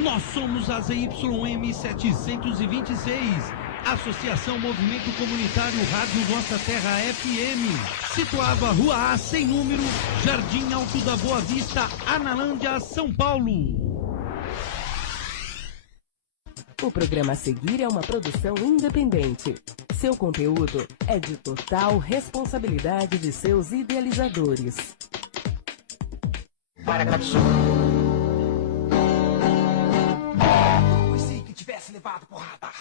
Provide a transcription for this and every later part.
Nós somos a ZYM 726, Associação Movimento Comunitário Rádio Nossa Terra FM, situado à Rua A, sem número, Jardim Alto da Boa Vista, Analândia, São Paulo. O programa a seguir é uma produção independente. Seu conteúdo é de total responsabilidade de seus idealizadores. Paracatu. Se que tivesse levado porrada.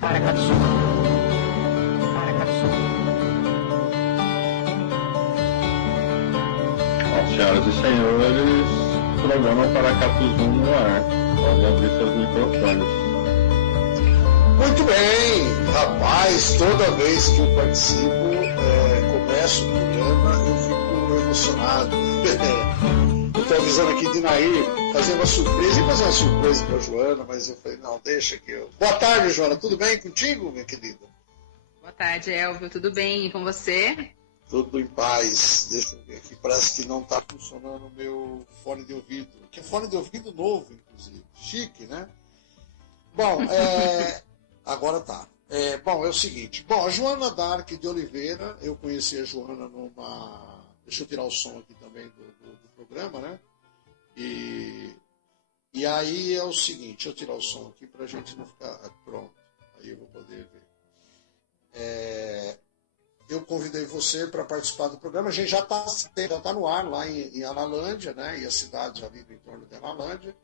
Paracatu. Senhoras e senhores, programa Paracatu Zoom no ar. Pode abrir seus microfones. Muito bem, rapaz, toda vez que eu participo, começo o programa, eu fico emocionado. Eu estou avisando aqui de Nair fazer uma surpresa, ia fazer uma surpresa para a Joana, mas eu falei, não, deixa que eu... Boa tarde, Joana, tudo bem contigo, minha querida? Boa tarde, Elvio, tudo bem? E com você? Tudo em paz. Deixa eu ver aqui, parece que não está funcionando o meu fone de ouvido, que é fone de ouvido novo, inclusive, chique, né? Bom, agora tá. Bom, é o seguinte. Bom, a Joana Dark de Oliveira, eu conheci a Joana numa... Deixa eu tirar o som aqui também do programa, né? E aí é o seguinte, deixa eu tirar o som aqui pra gente não ficar... Pronto, aí eu vou poder ver. Eu convidei você para participar do programa, a gente já tá no ar lá em Analândia, né? E as cidades ali do entorno de Analândia.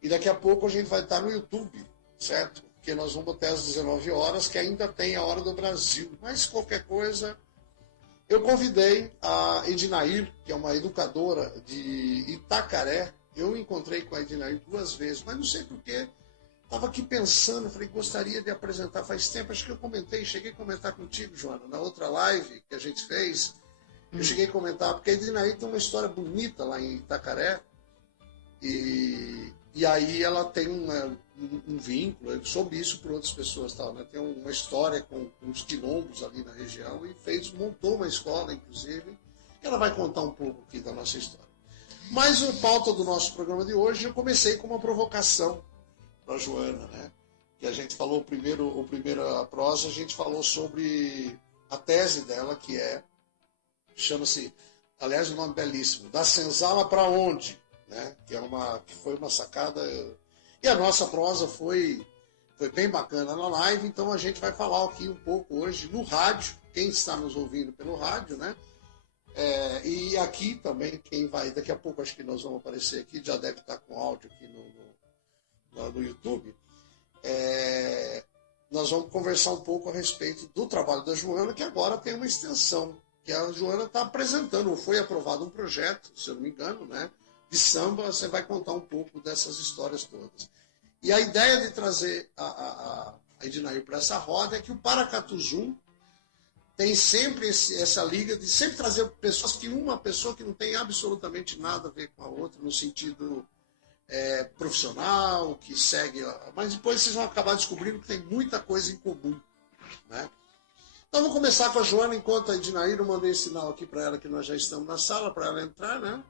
E daqui a pouco a gente vai estar no YouTube, certo? Porque nós vamos até às 19 horas, que ainda tem a Hora do Brasil. Mas qualquer coisa, eu convidei a Ednair, que é uma educadora de Itacaré. Eu encontrei com a Ednair 2 vezes, mas não sei porquê. Estava aqui pensando, falei, gostaria de apresentar faz tempo. Acho que eu comentei, cheguei a comentar contigo, Joana, na outra live que a gente fez. Eu cheguei a comentar, porque a Ednair tem uma história bonita lá em Itacaré. E aí ela tem um vínculo, eu soube isso por outras pessoas, tal, né? Tem uma história com os quilombos ali na região e montou uma escola, inclusive, que ela vai contar um pouco aqui da nossa história. Mas a pauta do nosso programa de hoje, eu comecei com uma provocação para a Joana, né? Que a gente falou a prosa, a gente falou sobre a tese dela, que chama-se, aliás, um nome belíssimo, Da Senzala para Onde? Né? Que foi uma sacada. E a nossa prosa foi bem bacana na live, então a gente vai falar aqui um pouco hoje no rádio, quem está nos ouvindo pelo rádio, né? E aqui também, quem vai, daqui a pouco acho que nós vamos aparecer aqui, já deve estar com áudio aqui no YouTube. Nós vamos conversar um pouco a respeito do trabalho da Joana, que agora tem uma extensão, que a Joana está apresentando, foi aprovado um projeto, se eu não me engano, né? De samba, você vai contar um pouco dessas histórias todas. E a ideia de trazer a Ednair para essa roda é que o Paracatu Zoom tem sempre essa liga de sempre trazer pessoas uma pessoa que não tem absolutamente nada a ver com a outra, no sentido profissional, que segue... Mas depois vocês vão acabar descobrindo que tem muita coisa em comum, né? Então vamos começar com a Joana, enquanto a Ednair, eu mandei sinal aqui para ela que nós já estamos na sala, para ela entrar, né?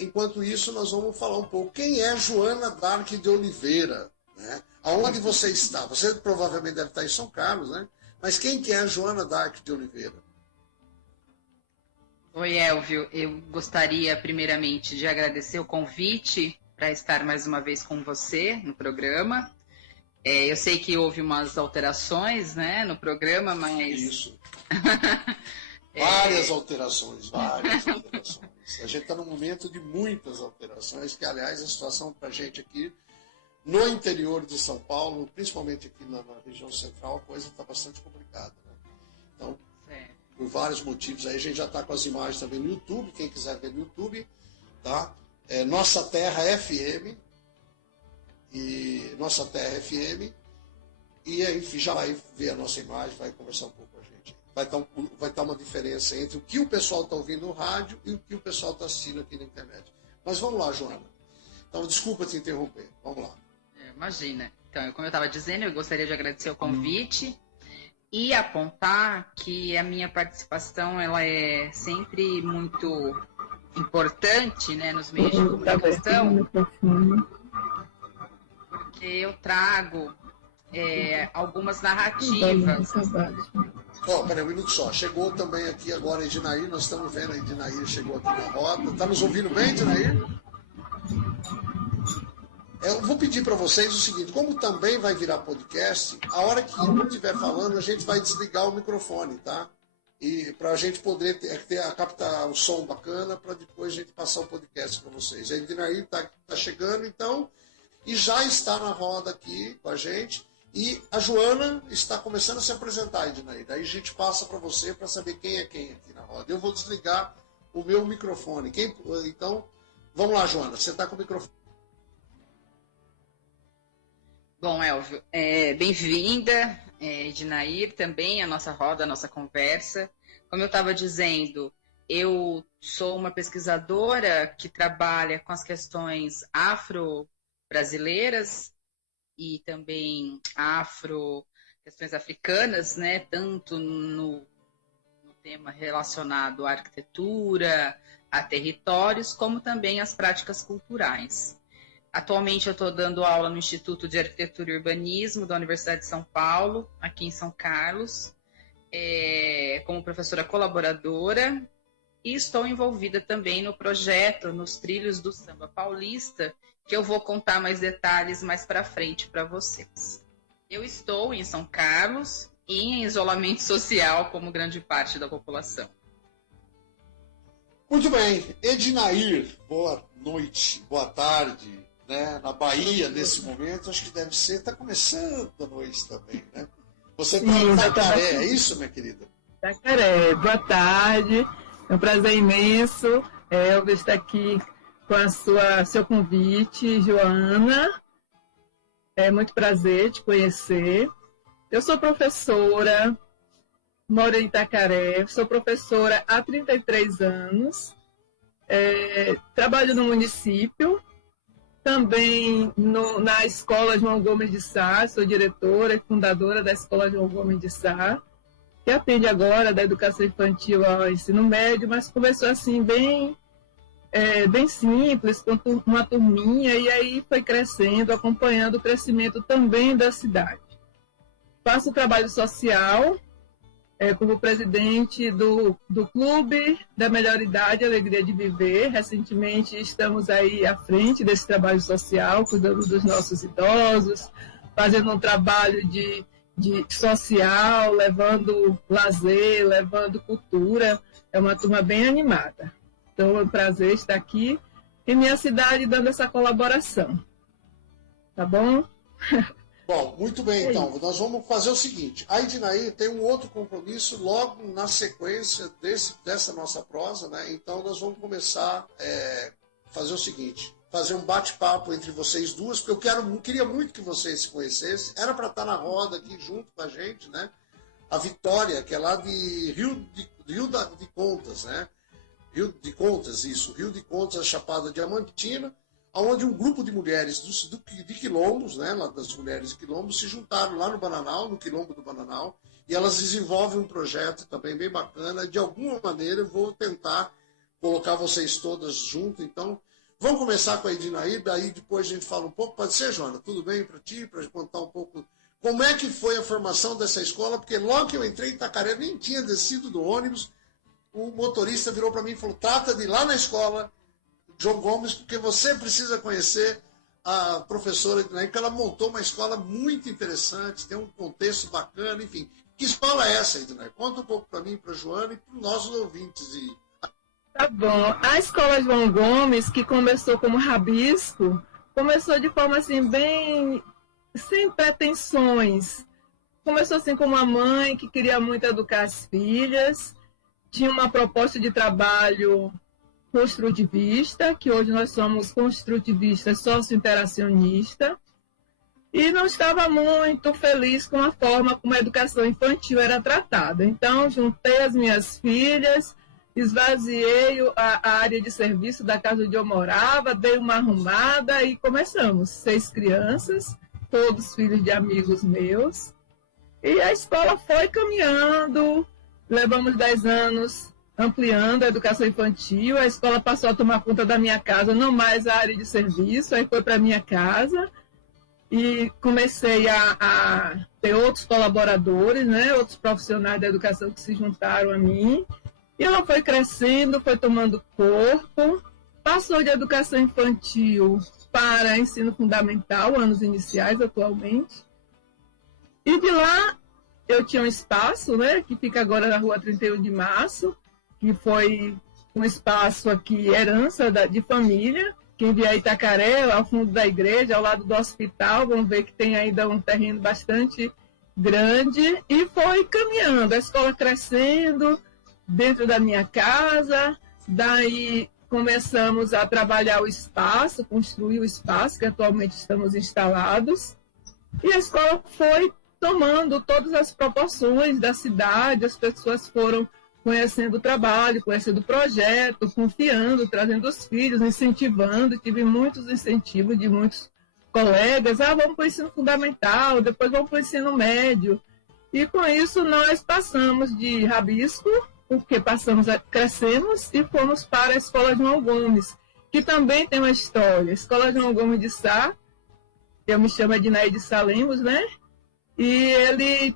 Enquanto isso, nós vamos falar um pouco. Quem é Joana Dark de Oliveira? Né? Aonde você está? Você provavelmente deve estar em São Carlos, né? Mas quem que é a Joana Dark de Oliveira? Oi, Elvio. Eu gostaria, primeiramente, de agradecer o convite para estar mais uma vez com você no programa. Eu sei que houve umas alterações, né, no programa, mas... Isso. Várias alterações. A gente está num momento de muitas alterações, que, aliás, a situação para a gente aqui no interior de São Paulo, principalmente aqui na região central, a coisa está bastante complicada. Né? Então, por vários motivos, aí a gente já está com as imagens também no YouTube, quem quiser ver no YouTube, tá? Nossa Terra FM, e enfim, já vai ver a nossa imagem, vai conversar um pouco com a gente. Vai estar uma diferença entre o que o pessoal está ouvindo no rádio e o que o pessoal está assistindo aqui na internet. Mas vamos lá, Joana. Então, desculpa te interromper. Vamos lá. Imagina. Então, como eu estava dizendo, eu gostaria de agradecer o convite e apontar que a minha participação ela é sempre muito importante, né, nos meios de comunicação, porque eu trago algumas narrativas. Peraí, um minuto só. Chegou também aqui agora a Ednair, nós estamos vendo a Ednair, chegou aqui na roda. Está nos ouvindo bem, Ednair? Eu vou pedir para vocês o seguinte, como também vai virar podcast, a hora que eu estiver falando, a gente vai desligar o microfone, tá? E para a gente poder captar o som bacana, para depois a gente passar o podcast para vocês. A Ednair está chegando, então, e já está na roda aqui com a gente. E a Joana está começando a se apresentar, Ednair. Daí a gente passa para você para saber quem é quem aqui na roda. Eu vou desligar o meu microfone. Então, vamos lá, Joana, você está com o microfone. Bom, Elvio, bem-vinda, Ednair, também à nossa roda, à nossa conversa. Como eu estava dizendo, eu sou uma pesquisadora que trabalha com as questões afro-brasileiras e também questões africanas, né? Tanto no tema relacionado à arquitetura, a territórios, como também às práticas culturais. Atualmente eu estou dando aula no Instituto de Arquitetura e Urbanismo da Universidade de São Paulo, aqui em São Carlos, como professora colaboradora, e estou envolvida também no projeto Nos Trilhos do Samba Paulista, que eu vou contar mais detalhes mais para frente para vocês. Eu estou em São Carlos e em isolamento social, como grande parte da população. Muito bem. Ednair, boa noite, boa tarde, né? Na Bahia, nesse momento, acho que deve ser, está começando a noite também, né? Você está em Itacaré, é isso, minha querida? Itacaré, boa tarde, é um prazer imenso, eu estar aqui com seu convite, Joana. É muito prazer te conhecer. Eu sou professora, moro em Itacaré, sou professora há 33 anos, trabalho no município, também na Escola João Gomes de Sá, sou diretora e fundadora da Escola João Gomes de Sá, que atende agora da educação infantil ao ensino médio, mas começou assim bem simples, com uma turminha, e aí foi crescendo, acompanhando o crescimento também da cidade. Faço trabalho social como presidente do Clube da Melhor Idade Alegria de Viver. Recentemente estamos aí à frente desse trabalho social, cuidando dos nossos idosos, fazendo um trabalho de social, levando lazer, levando cultura. É uma turma bem animada. Então, é um prazer estar aqui em minha cidade dando essa colaboração. Tá bom? Bom, muito bem, então. Nós vamos fazer o seguinte. A Ednair tem um outro compromisso logo na sequência dessa nossa prosa, né? Então, nós vamos começar a fazer o seguinte. Fazer um bate-papo entre vocês duas, porque eu queria muito que vocês se conhecessem. Era para estar na roda aqui junto com a gente, né? A Vitória, que é lá de Rio de Contas, né? Rio de Contas, Chapada Diamantina, onde um grupo de mulheres de quilombos, né, lá das mulheres de quilombos, se juntaram lá no Bananal, no quilombo do Bananal, e elas desenvolvem um projeto também bem bacana. De alguma maneira eu vou tentar colocar vocês todas juntas. Então, vamos começar com a Ednair, daí depois a gente fala um pouco. Pode ser, Joana? Tudo bem para ti? Para contar um pouco como é que foi a formação dessa escola? Porque logo que eu entrei em Itacaré, nem tinha descido do ônibus, o motorista virou para mim e falou: trata de ir lá na escola João Gomes, porque você precisa conhecer a professora Ednair, porque ela montou uma escola muito interessante, tem um contexto bacana, enfim. Que escola é essa, Ednair? Conta um pouco para mim, para a Joana e para os nossos ouvintes. Tá bom. A Escola João Gomes, que começou como rabisco, começou de forma assim, bem sem pretensões. Começou assim com uma mãe que queria muito educar as filhas, tinha uma proposta de trabalho construtivista, que hoje nós somos construtivistas socio-interacionistas, e não estava muito feliz com a forma como a educação infantil era tratada. Então, juntei as minhas filhas, esvaziei a área de serviço da casa onde eu morava, dei uma arrumada e começamos. 6 crianças, todos filhos de amigos meus, e a escola foi caminhando. Levamos 10 anos ampliando a educação infantil, a escola passou a tomar conta da minha casa, não mais a área de serviço, aí foi para a minha casa e comecei a ter outros colaboradores, né, outros profissionais da educação que se juntaram a mim, e ela foi crescendo, foi tomando corpo, passou de educação infantil para ensino fundamental, anos iniciais atualmente, e de lá eu tinha um espaço, né, que fica agora na rua 31 de março, que foi um espaço aqui, herança de família. Quem vier a Itacaré, ao fundo da igreja, ao lado do hospital, vão ver que tem ainda um terreno bastante grande. E foi caminhando, a escola crescendo dentro da minha casa. Daí começamos a trabalhar o espaço, construir o espaço, que atualmente estamos instalados. E a escola foi tomando todas as proporções da cidade, as pessoas foram conhecendo o trabalho, conhecendo o projeto, confiando, trazendo os filhos, incentivando. Tive muitos incentivos de muitos colegas. Vamos para o ensino fundamental, depois vamos para o ensino médio. E com isso nós passamos de rabisco, porque crescemos e fomos para a Escola João Gomes, que também tem uma história. A Escola João Gomes de Sá, eu me chamo Ednaide Sá Lemos, né? E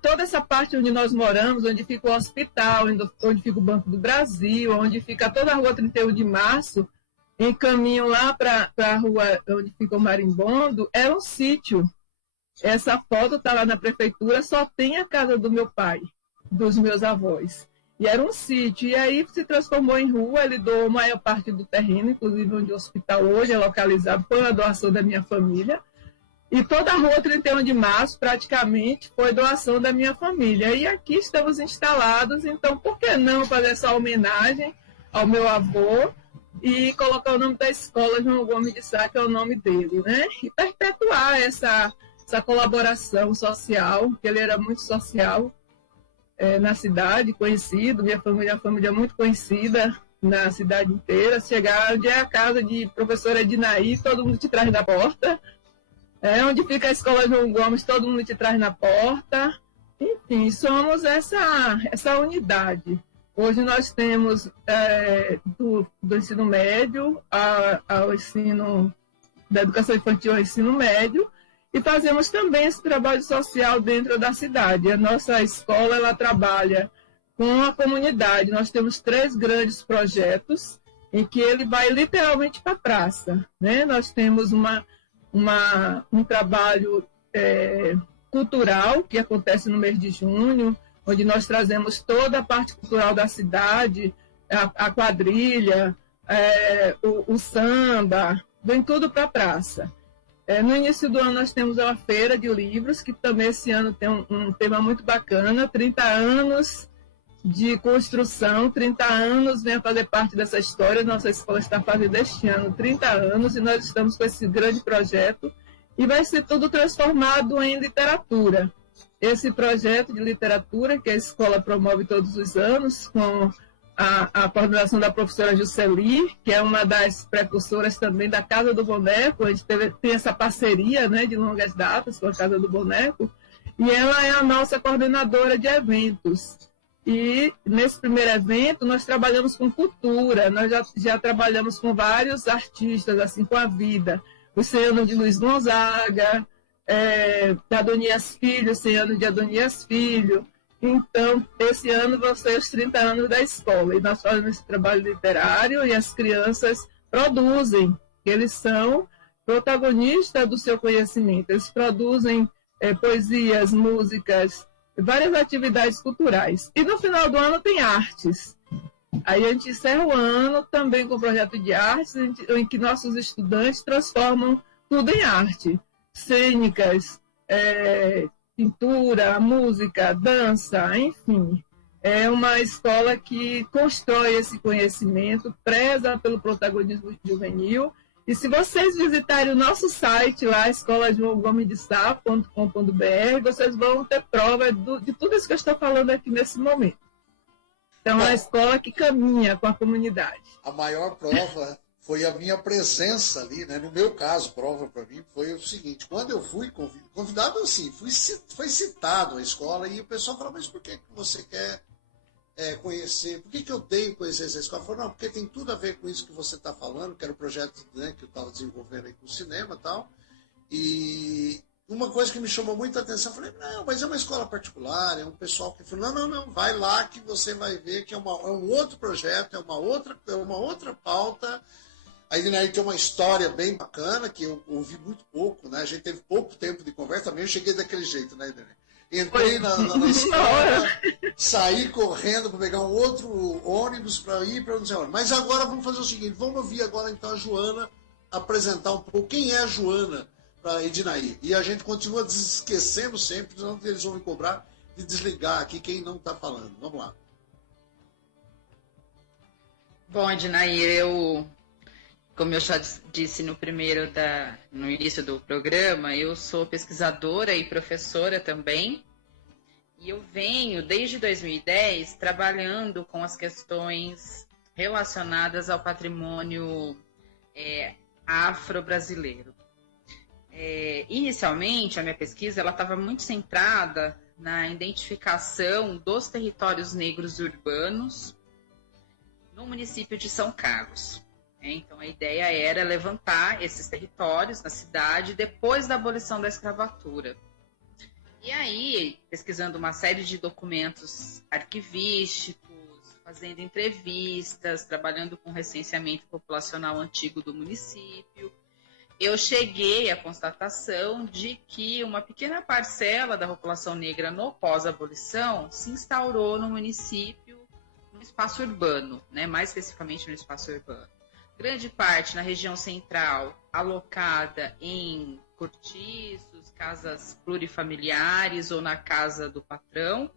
toda essa parte onde nós moramos, onde fica o hospital, onde fica o Banco do Brasil, onde fica toda a rua 31 de março, em caminho lá para a rua onde fica o Marimbondo, era um sítio. Essa foto está lá na prefeitura, só tem a casa do meu pai, dos meus avós. E era um sítio, e aí se transformou em rua, ele doou a maior parte do terreno, inclusive onde o hospital hoje é localizado, foi uma doação da minha família. E toda a rua 31 de março, praticamente, foi doação da minha família. E aqui estamos instalados, então por que não fazer essa homenagem ao meu avô e colocar o nome da escola João Gomes de Sá, que é o nome dele, né? E perpetuar essa colaboração social, que ele era muito social na cidade, conhecido, minha família é uma família muito conhecida na cidade inteira. Chegar onde é a casa de professora Ednaí, todo mundo te traz na porta. Onde fica a Escola João Gomes, todo mundo te traz na porta. Enfim, somos essa unidade. Hoje nós temos do ensino médio ao ensino da educação infantil ao ensino médio, e fazemos também esse trabalho social dentro da cidade. A nossa escola ela trabalha com a comunidade. Nós temos 3 grandes projetos em que ele vai literalmente para a praça, né? Nós temos um trabalho cultural que acontece no mês de junho, onde nós trazemos toda a parte cultural da cidade, a quadrilha, o samba, vem tudo para a praça. No início do ano nós temos uma feira de livros, que também esse ano tem um tema muito bacana, 30 anos de construção, 30 anos, venha fazer parte dessa história. Nossa escola está fazendo este ano 30 anos e nós estamos com esse grande projeto e vai ser tudo transformado em literatura. Esse projeto de literatura que a escola promove todos os anos, com a coordenação da professora Jusceli, que é uma das precursoras também da Casa do Boneco. A gente tem essa parceria, né, de longas datas com a Casa do Boneco, e ela é a nossa coordenadora de eventos. E nesse primeiro evento nós trabalhamos com cultura, nós já trabalhamos com vários artistas, assim, com a vida. O 100 anos de Luiz Gonzaga, da Adonias Filho, 100 anos de Adonias Filho. Então, esse ano vão ser os 30 anos da escola. E nós fazemos esse trabalho literário e as crianças produzem. Eles são protagonistas do seu conhecimento. Eles produzem poesias, músicas, várias atividades culturais. E no final do ano tem artes. Aí a gente encerra o ano também com o projeto de artes, em que nossos estudantes transformam tudo em arte. Cênicas, pintura, música, dança, enfim. É uma escola que constrói esse conhecimento, preza pelo protagonismo juvenil. E se vocês visitarem o nosso site lá, escolajoaogomesdesá.com.br, vocês vão ter prova de tudo isso que eu estou falando aqui nesse momento. Então, é uma escola que caminha com a comunidade. A maior prova foi a minha presença ali, né? No meu caso, prova para mim foi o seguinte: quando eu fui convidado assim, foi citado a escola, e o pessoal falou: mas por que você quer conhecer. Por que eu odeio conhecer essa escola? Eu falei, não, porque tem tudo a ver com isso que você está falando, que era o projeto, né, que eu estava desenvolvendo aí com o cinema e tal. E uma coisa que me chamou muita atenção, eu falei, não, mas é uma escola particular, é um pessoal que falou, não, vai lá que você vai ver que é um outro projeto, é uma outra pauta. A Ednaí tem uma história bem bacana, que eu ouvi muito pouco, né? A gente teve pouco tempo de conversa, também eu cheguei daquele jeito, né, Ednaí? Entrei na escola, saí correndo para pegar um outro ônibus para ir para não sei onde. Mas agora vamos fazer o seguinte, vamos ouvir agora então a Joana apresentar um pouco quem é a Joana para a Ednaí. E a gente continua esquecendo sempre, senão eles vão me cobrar de desligar aqui quem não está falando. Vamos lá. Bom, Ednaí, como eu já disse no início do programa, eu sou pesquisadora e professora também, e eu venho, desde 2010, trabalhando com as questões relacionadas ao patrimônio afro-brasileiro. Inicialmente, a minha pesquisa estava muito centrada na identificação dos territórios negros urbanos no município de São Carlos. Então, a ideia era levantar esses territórios na cidade depois da abolição da escravatura. E aí, pesquisando uma série de documentos arquivísticos, fazendo entrevistas, trabalhando com recenseamento populacional antigo do município, eu cheguei à constatação de que uma pequena parcela da população negra no pós-abolição se instaurou no município, no espaço urbano, né? Mais especificamente no espaço urbano. Grande parte na região central, alocada em cortiços, casas plurifamiliares ou na casa do patrão,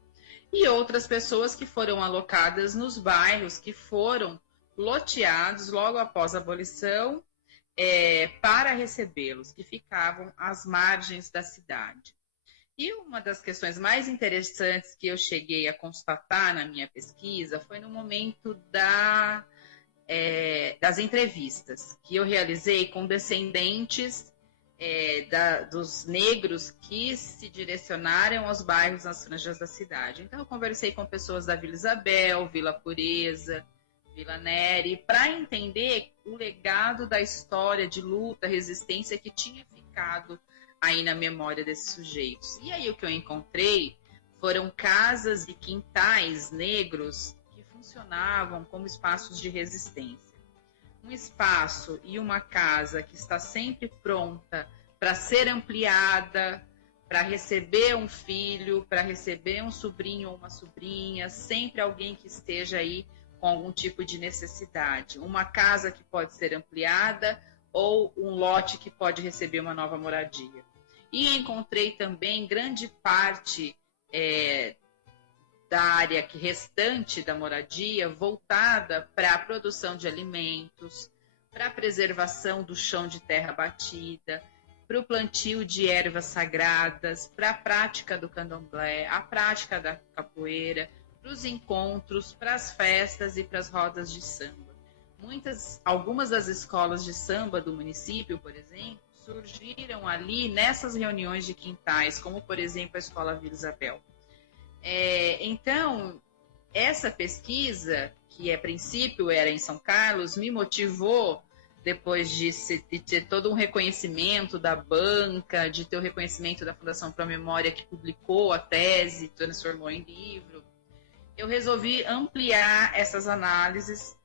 e outras pessoas que foram alocadas nos bairros que foram loteados logo após a abolição para recebê-los, que ficavam às margens da cidade. E uma das questões mais interessantes que eu cheguei a constatar na minha pesquisa foi no momento das entrevistas que eu realizei com descendentes dos negros que se direcionaram aos bairros nas franjas da cidade. Então, eu conversei com pessoas da Vila Isabel, Vila Pureza, Vila Neri, para entender o legado da história de luta, resistência que tinha ficado aí na memória desses sujeitos. E aí o que eu encontrei foram casas e quintais negros funcionavam como espaços de resistência. Um espaço e uma casa que está sempre pronta para ser ampliada, para receber um filho, para receber um sobrinho ou uma sobrinha, sempre alguém que esteja aí com algum tipo de necessidade. Uma casa que pode ser ampliada ou um lote que pode receber uma nova moradia. E encontrei também grande parte da área restante da moradia voltada para a produção de alimentos, para a preservação do chão de terra batida, para o plantio de ervas sagradas, para a prática do candomblé, a prática da capoeira, para os encontros, para as festas e para as rodas de samba. Algumas das escolas de samba do município, por exemplo, surgiram ali nessas reuniões de quintais, como, por exemplo, a Escola Vila Isabel. Então, essa pesquisa, que a princípio era em São Carlos, me motivou, depois de ter todo um reconhecimento da banca, de ter o reconhecimento da Fundação Pro Memória, que publicou a tese, transformou em livro, eu resolvi ampliar essas análises.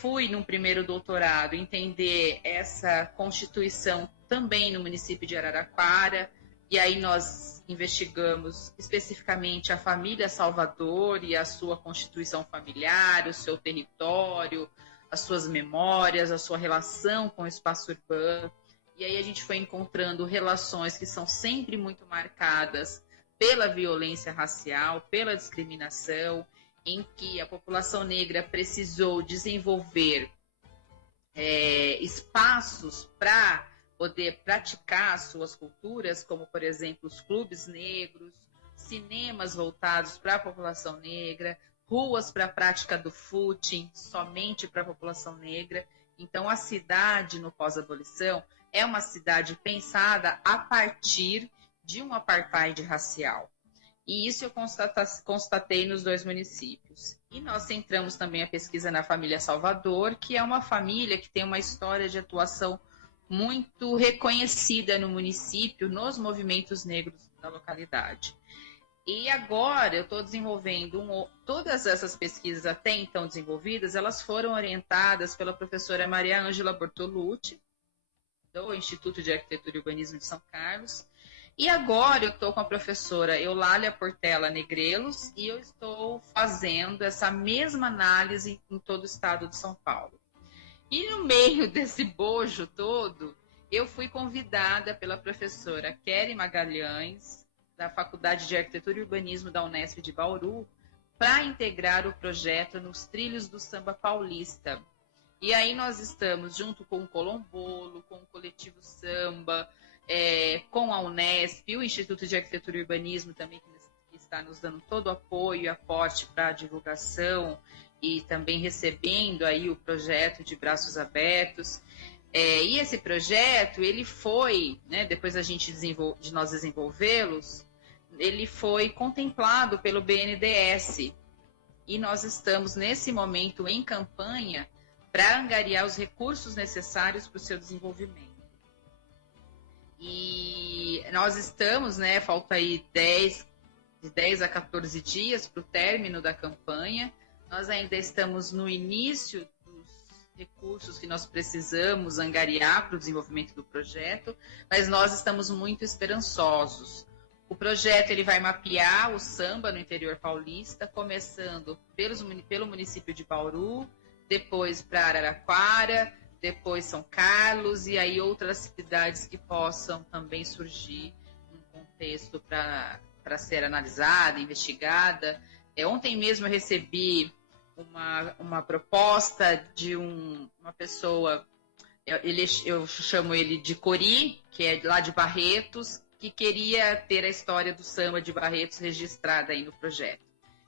Fui, num primeiro doutorado, entender essa constituição também no município de Araraquara, e aí nós investigamos especificamente a família Salvador e a sua constituição familiar, o seu território, as suas memórias, a sua relação com o espaço urbano. E aí a gente foi encontrando relações que são sempre muito marcadas pela violência racial, pela discriminação, em que a população negra precisou desenvolver espaços para poder praticar as suas culturas, como, por exemplo, os clubes negros, cinemas voltados para a população negra, ruas para a prática do footing, somente para a população negra. Então, a cidade, no pós-abolição, é uma cidade pensada a partir de um apartheid racial. E isso eu constatei nos 2 municípios. E nós centramos também a pesquisa na família Salvador, que é uma família que tem uma história de atuação muito reconhecida no município, nos movimentos negros da localidade. E agora eu estou desenvolvendo todas essas pesquisas até então desenvolvidas, elas foram orientadas pela professora Maria Ângela Bortolucci, do Instituto de Arquitetura e Urbanismo de São Carlos. E agora eu estou com a professora Eulália Portela Negrelos e eu estou fazendo essa mesma análise em todo o estado de São Paulo. E no meio desse bojo todo, eu fui convidada pela professora Kelly Magalhães, da Faculdade de Arquitetura e Urbanismo da Unesp de Bauru, para integrar o projeto nos Trilhos do Samba Paulista. E aí nós estamos junto com o Colombolo, com o Coletivo Samba, com a Unesp, o Instituto de Arquitetura e Urbanismo também, que está nos dando todo o apoio e aporte para a divulgação e também recebendo aí o projeto de braços abertos. E esse projeto, ele foi, né, depois de nós desenvolvê-los, ele foi contemplado pelo BNDES. E nós estamos, nesse momento, em campanha para angariar os recursos necessários para o seu desenvolvimento. E nós estamos, né, falta aí de 10 a 14 dias para o término da campanha. Nós ainda estamos no início dos recursos que nós precisamos angariar para o desenvolvimento do projeto, mas nós estamos muito esperançosos. O projeto ele vai mapear o samba no interior paulista, começando pelo município de Bauru, depois para Araraquara, depois São Carlos e aí outras cidades que possam também surgir num contexto para ser analisada, investigada. Ontem mesmo eu recebi uma proposta de uma pessoa, eu chamo ele de Cori, que é lá de Barretos, que queria ter a história do samba de Barretos registrada aí no projeto.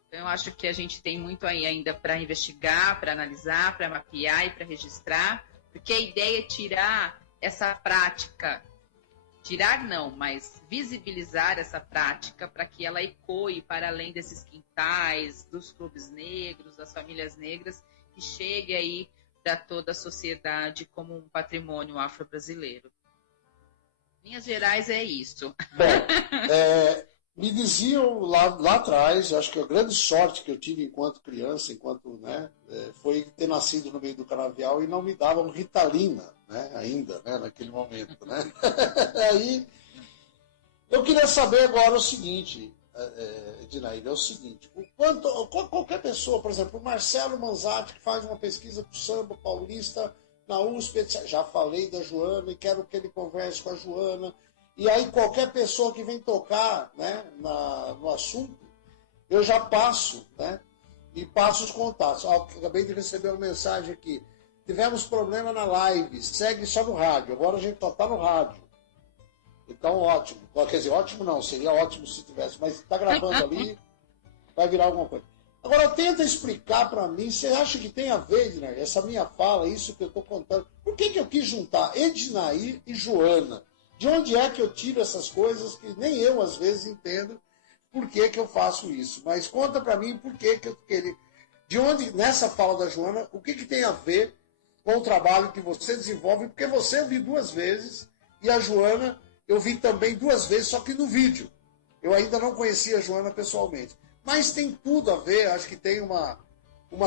Então, eu acho que a gente tem muito aí ainda para investigar, para analisar, para mapear e para registrar, porque a ideia é tirar essa prática, mas visibilizar essa prática para que ela ecoe para além desses quintais, dos clubes negros, das famílias negras, e chegue aí para toda a sociedade como um patrimônio afro-brasileiro. Em linhas gerais, é isso. Bom, me diziam lá atrás, acho que a grande sorte que eu tive enquanto criança, foi ter nascido no meio do canavial e não me davam Ritalina, né, ainda, né, naquele momento. Né? Aí, eu queria saber agora o seguinte, Ednaíde, é o seguinte, qualquer pessoa, por exemplo, o Marcelo Manzatti, que faz uma pesquisa para o samba paulista na USP, etc. Já falei da Joana e quero que ele converse com a Joana. E aí qualquer pessoa que vem tocar, né, no assunto, eu já passo, né, e passo os contatos. Acabei de receber uma mensagem aqui. Tivemos problema na live, segue só no rádio. Agora a gente só está no rádio. Então, ótimo. Quer dizer, ótimo não, seria ótimo se tivesse, mas está gravando ali, vai virar alguma coisa. Agora, tenta explicar para mim, você acha que tem a ver, né, essa minha fala, isso que eu estou contando, por que eu quis juntar Ednaí e Joana? De onde é que eu tiro essas coisas que nem eu, às vezes, entendo por que eu faço isso? Mas conta para mim por que eu queria... De onde, nessa fala da Joana, o que tem a ver com o trabalho que você desenvolve? Porque você eu vi 2 vezes e a Joana eu vi também 2 vezes, só que no vídeo. Eu ainda não conhecia a Joana pessoalmente. Mas tem tudo a ver, acho que tem uma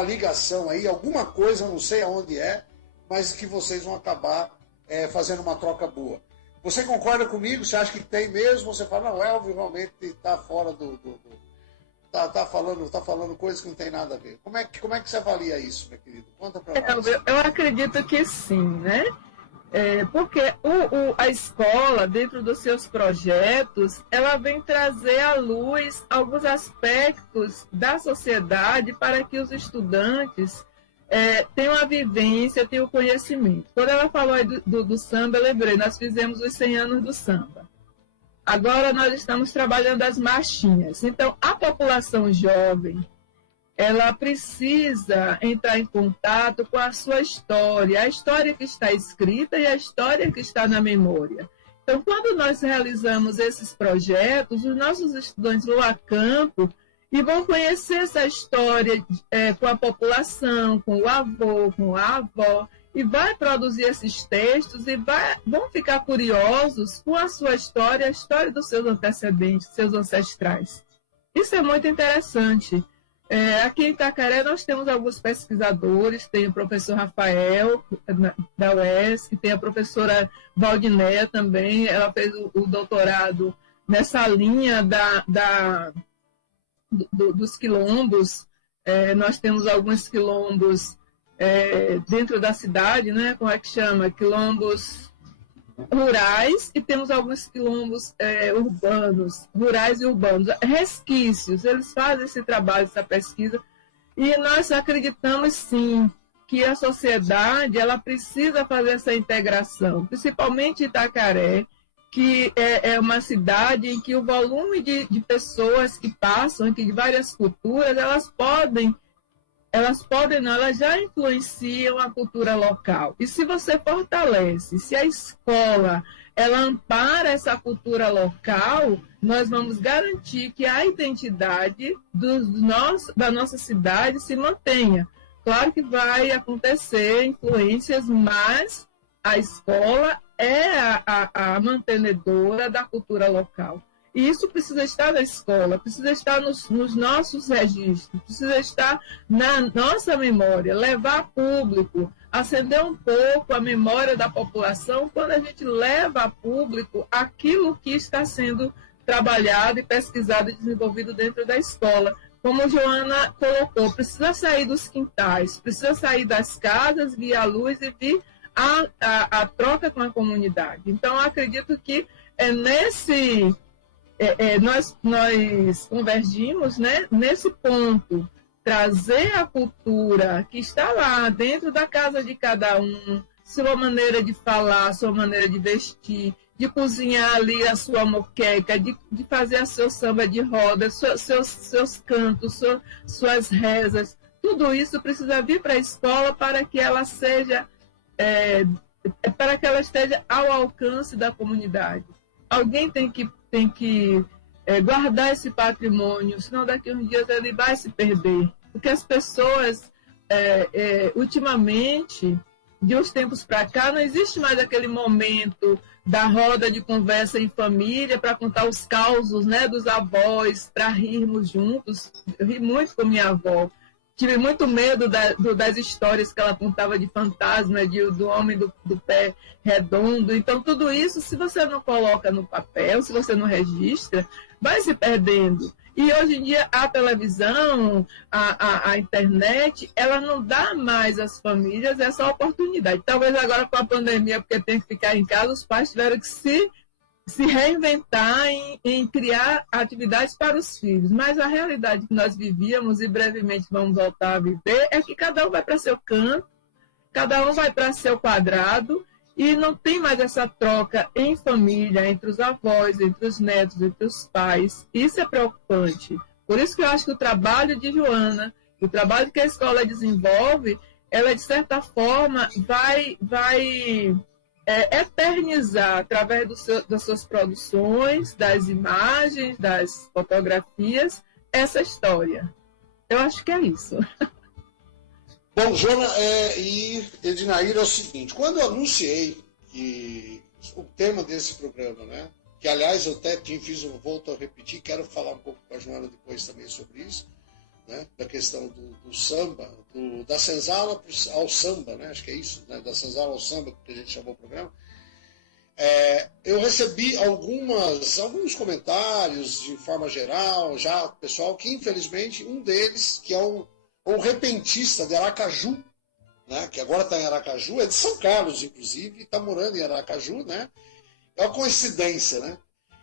ligação aí, alguma coisa, não sei aonde é, mas que vocês vão acabar fazendo uma troca boa. Você concorda comigo? Você acha que tem mesmo? Você fala, não, Elvio realmente está fora tá falando coisas que não tem nada a ver. Como é que você avalia isso, meu querido? Conta para nós. Eu acredito que sim, né? Porque a escola, dentro dos seus projetos, ela vem trazer à luz alguns aspectos da sociedade para que os estudantes tenham a vivência, tenham o conhecimento. Quando ela falou aí do samba, eu lembrei, nós fizemos os 100 anos do samba. Agora nós estamos trabalhando as marchinhas. Então, a população jovem, ela precisa entrar em contato com a sua história, a história que está escrita e a história que está na memória. Então, quando nós realizamos esses projetos, os nossos estudantes vão a campo e vão conhecer essa história com a população, com o avô, com a avó, e vai produzir esses textos e vão ficar curiosos com a sua história, a história dos seus antecedentes, seus ancestrais. Isso é muito interessante. Aqui em Itacaré nós temos alguns pesquisadores, tem o professor Rafael, da UESC, tem a professora Valdinéia também, ela fez o doutorado nessa linha dos quilombos. Nós temos alguns quilombos dentro da cidade, né? Como é que chama? Quilombos rurais, e temos alguns quilombos urbanos, rurais e urbanos, resquícios. Eles fazem esse trabalho, essa pesquisa, e nós acreditamos sim que a sociedade ela precisa fazer essa integração, principalmente Itacaré, que é uma cidade em que o volume de pessoas que passam aqui de várias culturas, elas já influenciam a cultura local. E se você fortalece, se a escola ela ampara essa cultura local, nós vamos garantir que a identidade da nossa cidade se mantenha. Claro que vai acontecer influências, mas a escola é a mantenedora da cultura local. E isso precisa estar na escola, precisa estar nos nossos registros, precisa estar na nossa memória, levar a público, acender um pouco a memória da população quando a gente leva a público aquilo que está sendo trabalhado e pesquisado e desenvolvido dentro da escola. Como a Joana colocou, precisa sair dos quintais, precisa sair das casas, vir à luz e vir a troca com a comunidade. Então, acredito que nós convergimos, né, nesse ponto, trazer a cultura que está lá dentro da casa de cada um, sua maneira de falar, sua maneira de vestir, de cozinhar ali a sua moqueca, de fazer a seu samba de roda, seus cantos, suas rezas. Tudo isso precisa vir para a escola para que ela esteja ao alcance da comunidade. Alguém tem que guardar esse patrimônio, senão daqui a uns dias ele vai se perder. Porque as pessoas, ultimamente, de uns tempos para cá, não existe mais aquele momento da roda de conversa em família para contar os causos, né, dos avós, para rirmos juntos. Eu ri muito com minha avó. Tive muito medo das histórias que ela contava de fantasma, do homem do pé redondo. Então, tudo isso, se você não coloca no papel, se você não registra, vai se perdendo. E hoje em dia, a televisão, a internet, ela não dá mais às famílias essa oportunidade. Talvez agora com a pandemia, porque tem que ficar em casa, os pais tiveram que se reinventar em criar atividades para os filhos. Mas a realidade que nós vivíamos e brevemente vamos voltar a viver é que cada um vai para seu canto, cada um vai para seu quadrado e não tem mais essa troca em família, entre os avós, entre os netos, entre os pais. Isso é preocupante. Por isso que eu acho que o trabalho de Joana, o trabalho que a escola desenvolve, ela de certa forma vai eternizar através das suas produções, das imagens, das fotografias, essa história. Eu acho que é isso. Bom, Joana e Ednair, é o seguinte, quando eu anunciei que o tema desse programa, né, que aliás eu até volto a repetir, quero falar um pouco com a Joana depois também sobre isso, né, da questão do samba, da senzala ao samba, né, acho que é isso, né, da senzala ao samba, que a gente chamou o programa. Eu recebi alguns comentários de forma geral, já pessoal, que infelizmente um deles, que é um repentista de Aracaju, né, que agora está em Aracaju, é de São Carlos, inclusive, está morando em Aracaju, né, é uma coincidência, né?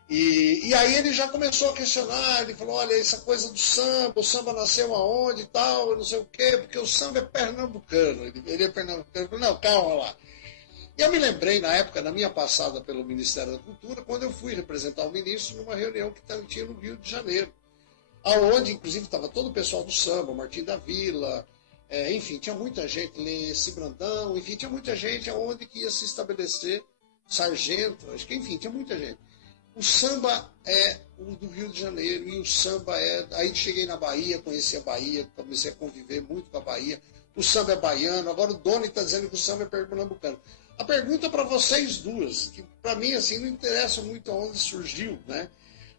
E aí ele já começou a questionar, ele falou, olha, essa coisa do samba, o samba nasceu aonde e tal, eu não sei o quê, porque o samba é pernambucano, ele é pernambucano, eu falei, não, calma lá. E eu me lembrei, na época, na minha passada pelo Ministério da Cultura, quando eu fui representar o ministro numa reunião que tinha no Rio de Janeiro, aonde, inclusive, estava todo o pessoal do samba, Martim da Vila, enfim, tinha muita gente, Leci Brandão, enfim, tinha muita gente aonde que ia se estabelecer Sargento, acho que, enfim, tinha muita gente. O samba é o do Rio de Janeiro, e o samba é... Aí cheguei na Bahia, conheci a Bahia, comecei a conviver muito com a Bahia. O samba é baiano, agora o Doni está dizendo que o samba é pernambucano. A pergunta para vocês duas, que para mim assim não interessa muito aonde surgiu, né?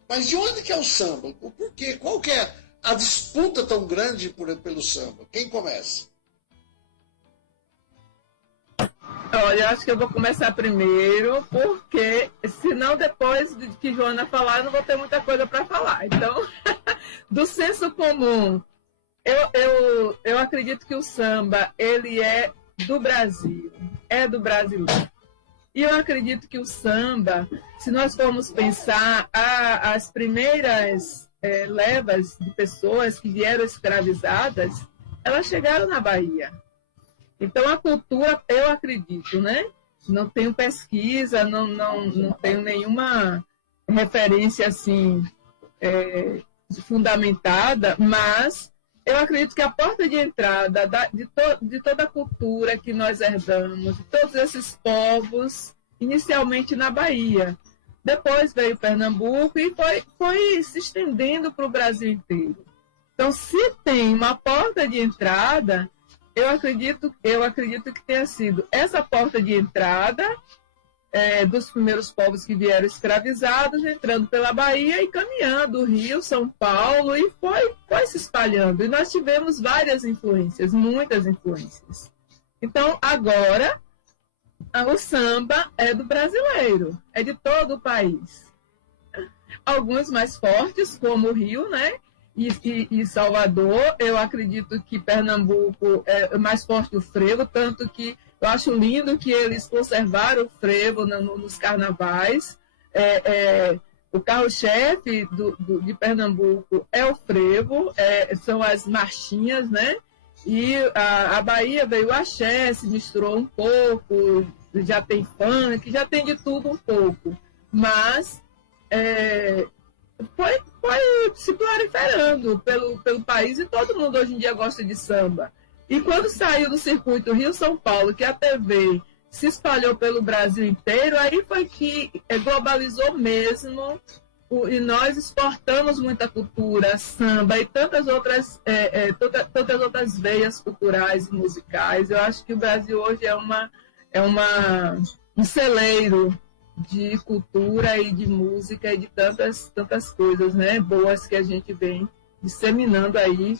Mas de onde que é o samba? O porquê? Qual que é a disputa tão grande pelo samba? Quem começa? Olha, eu acho que eu vou começar primeiro, porque senão depois de que Joana falar, eu não vou ter muita coisa para falar. Então, do senso comum, eu acredito que o samba, ele é do Brasil, é do brasileiro. E eu acredito que o samba, se nós formos pensar, as primeiras levas de pessoas que vieram escravizadas, elas chegaram na Bahia. Então, a cultura, eu acredito, né? Não tenho pesquisa, não tenho nenhuma referência assim fundamentada, mas eu acredito que a porta de entrada de toda a cultura que nós herdamos, de todos esses povos, inicialmente na Bahia. Depois veio Pernambuco e foi se estendendo para o Brasil inteiro. Então, se tem uma porta de entrada, eu acredito que tenha sido essa porta de entrada dos primeiros povos que vieram escravizados, entrando pela Bahia e caminhando o Rio, São Paulo, e foi se espalhando. E nós tivemos várias influências, muitas influências. Então, agora, o samba é do brasileiro, é de todo o país. Alguns mais fortes, como o Rio, né? E Salvador. Eu acredito que Pernambuco é mais forte o frevo, tanto que eu acho lindo que eles conservaram o frevo nos carnavais. O carro-chefe de Pernambuco é o frevo, são as marchinhas, né? E a Bahia veio o axé, se misturou um pouco, já tem funk, já tem de tudo um pouco. Mas foi se proliferando pelo país, e todo mundo hoje em dia gosta de samba. E quando saiu do circuito Rio-São Paulo, que a TV se espalhou pelo Brasil inteiro, aí foi que globalizou mesmo, e nós exportamos muita cultura, samba e tantas outras veias culturais e musicais. Eu acho que o Brasil hoje é um celeiro de cultura e de música e de tantas coisas, né, boas que a gente vem disseminando aí,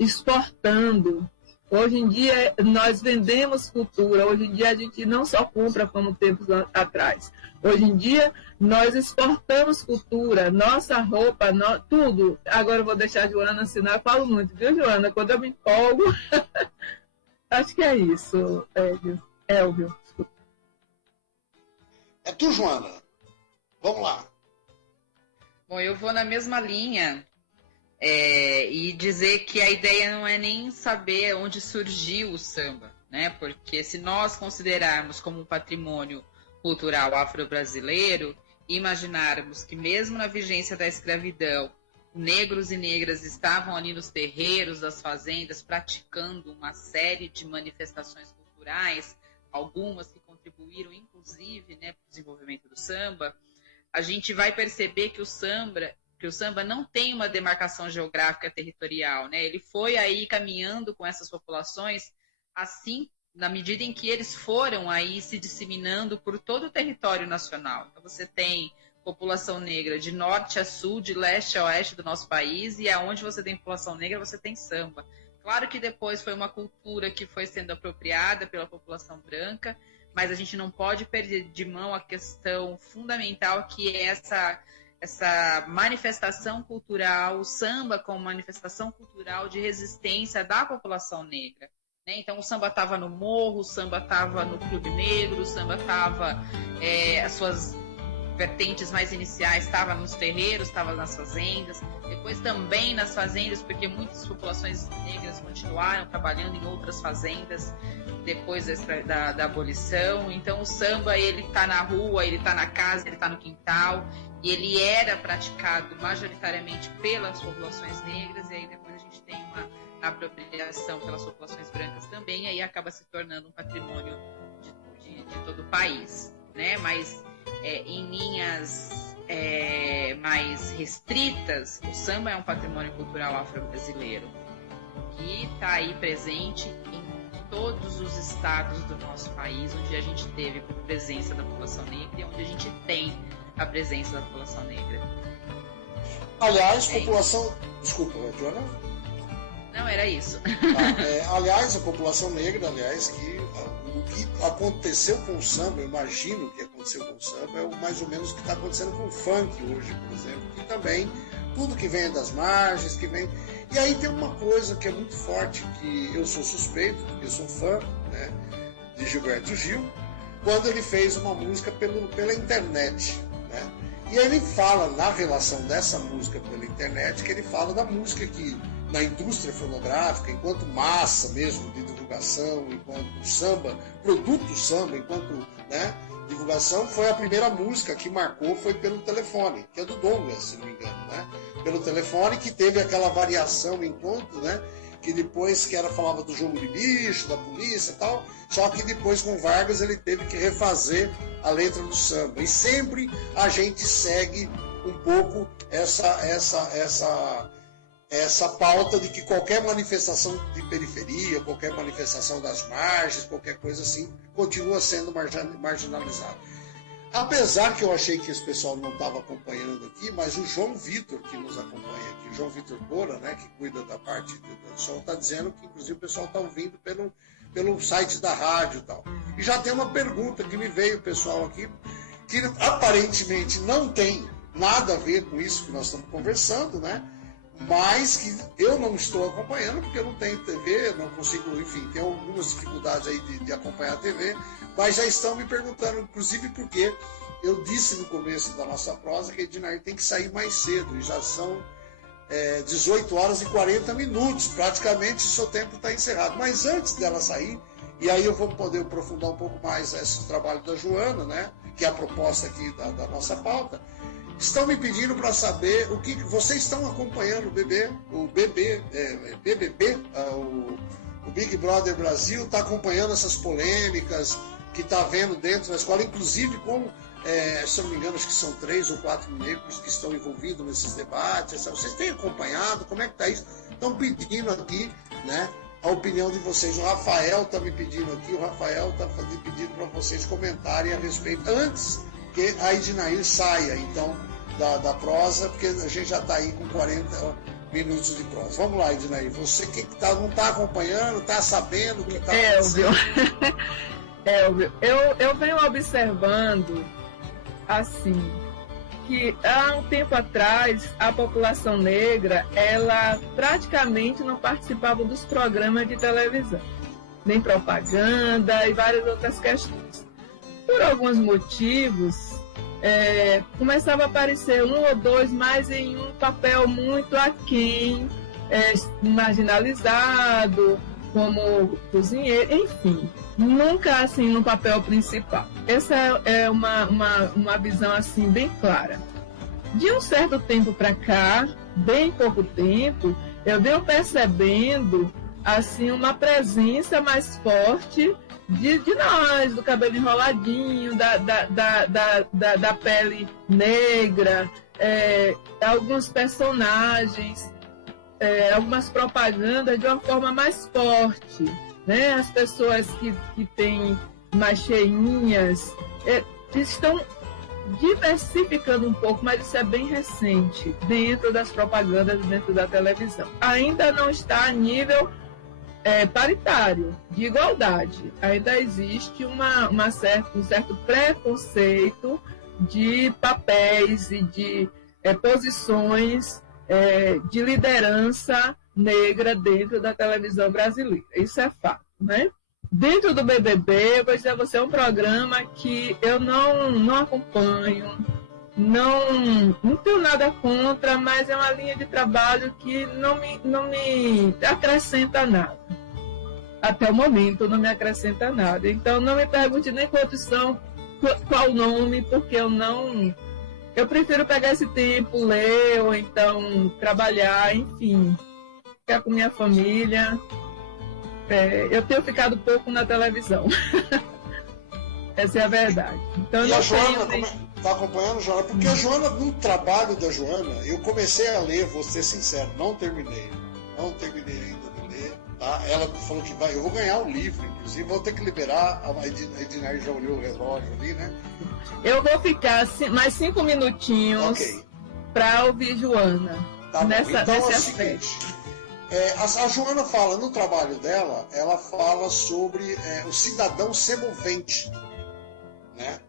exportando. Hoje em dia nós vendemos cultura, hoje em dia a gente não só compra como tempos atrás. Hoje em dia nós exportamos cultura, nossa roupa, tudo. Agora eu vou deixar a Joana assinar, eu falo muito, viu, Joana? Quando eu me empolgo. Acho que é isso, Elvio. É tu, Joana. Vamos lá. Bom, eu vou na mesma linha e dizer que a ideia não é nem saber onde surgiu o samba, né? Porque se nós considerarmos como um patrimônio cultural afro-brasileiro, imaginarmos que mesmo na vigência da escravidão, negros e negras estavam ali nos terreiros das fazendas praticando uma série de manifestações culturais, algumas que contribuíram inclusive, né, para o desenvolvimento do samba, a gente vai perceber que o samba não tem uma demarcação geográfica territorial, né? Ele foi aí caminhando com essas populações, assim, na medida em que eles foram aí se disseminando por todo o território nacional. Então você tem população negra de norte a sul, de leste a oeste do nosso país, e aonde você tem população negra, você tem samba. Claro que depois foi uma cultura que foi sendo apropriada pela população branca, mas a gente não pode perder de mão a questão fundamental, que é essa manifestação cultural, o samba como manifestação cultural de resistência da população negra. Né? Então o samba estava no morro, o samba estava no clube negro, o samba estava, as suas vertentes mais iniciais estavam nos terreiros, estavam nas fazendas, depois também nas fazendas, porque muitas populações negras continuaram trabalhando em outras fazendas depois da abolição. Então o samba, ele está na rua, ele está na casa, ele está no quintal, e ele era praticado majoritariamente pelas populações negras, e aí depois a gente tem uma apropriação pelas populações brancas também, e aí acaba se tornando um patrimônio de todo o país. né, mas em linhas mais restritas, o samba é um patrimônio cultural afro-brasileiro que está aí presente em todos os estados do nosso país, onde a gente teve a presença da população negra e onde a gente tem a presença da população negra. Aliás, população... Desculpa, Joana? Não, era isso. Aliás, a população negra, o que aconteceu com o samba, eu imagino que aconteceu com o samba, é mais ou menos o que está acontecendo com o funk hoje, por exemplo, que também, tudo que vem das margens, que vem... E aí tem uma coisa que é muito forte, que eu sou suspeito, porque eu sou fã, né, de Gilberto Gil, quando ele fez uma música pela internet, né? E aí ele fala, na relação dessa música pela internet, que ele fala da música que, na indústria fonográfica, enquanto massa mesmo de divulgação, enquanto samba, produto samba, enquanto, né, divulgação, foi a primeira música que marcou, foi pelo telefone, que é do Douglas, se não me engano, né? Pelo telefone, que teve aquela variação enquanto, né? Que depois falava do jogo de bicho, da polícia e tal, só que depois com Vargas ele teve que refazer a letra do samba. E sempre a gente segue um pouco essa pauta de que qualquer manifestação de periferia, qualquer manifestação das margens, qualquer coisa assim, continua sendo marginalizada. Apesar que eu achei que esse pessoal não estava acompanhando aqui, mas o João Vitor, que nos acompanha aqui, o João Vitor Bora, né, que cuida da parte do som, está dizendo que, inclusive, o pessoal está ouvindo pelo site da rádio e tal. E já tem uma pergunta que me veio, pessoal, aqui, que aparentemente não tem nada a ver com isso que nós estamos conversando, né? Mas que eu não estou acompanhando, porque eu não tenho TV, não consigo, enfim, tenho algumas dificuldades aí de acompanhar a TV, mas já estão me perguntando, inclusive porque eu disse no começo da nossa prosa que a Ednair tem que sair mais cedo, e já são 18 horas e 40 minutos, praticamente o seu tempo está encerrado. Mas antes dela sair, e aí eu vou poder aprofundar um pouco mais esse trabalho da Joana, né, que é a proposta aqui da nossa pauta, estão me pedindo para saber o que vocês estão acompanhando o Big Brother Brasil, está acompanhando essas polêmicas que está havendo dentro da escola, inclusive como, se eu não me engano, acho que são 3 ou 4 negros que estão envolvidos nesses debates. Vocês têm acompanhado? Como é que está isso? Estão pedindo aqui, né, a opinião de vocês. O Rafael está me pedindo aqui, o Rafael está pedindo para vocês comentarem a respeito, antes que a Ednair saia, então, da prosa, porque a gente já está aí com 40 minutos de prosa. Vamos lá, Ednair, você que não está acompanhando, está sabendo o que está acontecendo? Elvio, eu venho observando, assim, que há um tempo atrás, a população negra, ela praticamente não participava dos programas de televisão, nem propaganda e várias outras questões. Por alguns motivos, começava a aparecer um ou dois, mas em um papel muito aquém, marginalizado, como cozinheiro, enfim, nunca assim no papel principal. Essa é uma visão assim bem clara. De um certo tempo para cá, bem pouco tempo, eu venho percebendo assim uma presença mais forte de nós, do cabelo enroladinho, da pele negra, alguns personagens, algumas propagandas de uma forma mais forte, né? As pessoas que têm mais cheinhas estão diversificando um pouco, mas isso é bem recente, dentro das propagandas, dentro da televisão. Ainda não está a nível paritário, de igualdade. Ainda existe um certo preconceito de papéis e de posições de liderança negra dentro da televisão brasileira. Isso é fato, né? Dentro do BBB, eu vou dizer a você, é um programa que eu não acompanho, não tenho nada contra, mas é uma linha de trabalho que não me acrescenta nada. Até o momento não me acrescenta nada. Então não me pergunte nem quantos são, qual o nome, porque eu prefiro pegar esse tempo, ler, ou então trabalhar, enfim, ficar com minha família. Eu tenho ficado pouco na televisão. Essa é a verdade. Então, E não a Joana, tenho... tá acompanhando, Joana? Porque a Joana, no trabalho da Joana, eu comecei a ler, vou ser sincero, não terminei. Não terminei ainda de ler, tá? Ela falou que vai, eu vou ganhar o livro, inclusive, vou ter que liberar, a Edinardi já olhou o relógio ali, né? Eu vou ficar mais 5 minutinhos Ok. para ouvir Joana. Tá bom. Nesse Então é o aspecto. seguinte, a Joana fala, no trabalho dela, ela fala sobre o cidadão semovente, né?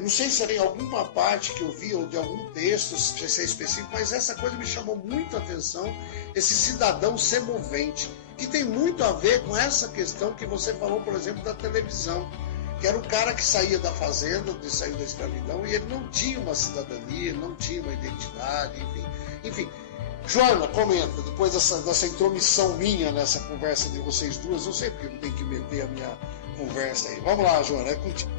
Não sei se era em alguma parte que eu vi, ou de algum texto, se é específico, mas essa coisa me chamou muito a atenção, esse cidadão semovente, que tem muito a ver com essa questão que você falou, por exemplo, da televisão, que era o cara que saía da fazenda, saiu da escravidão, e ele não tinha uma cidadania, não tinha uma identidade, enfim. Joana, comenta, depois dessa intromissão minha nessa conversa de vocês duas, não sei porque eu tenho que meter a minha conversa aí. Vamos lá, Joana, é contigo.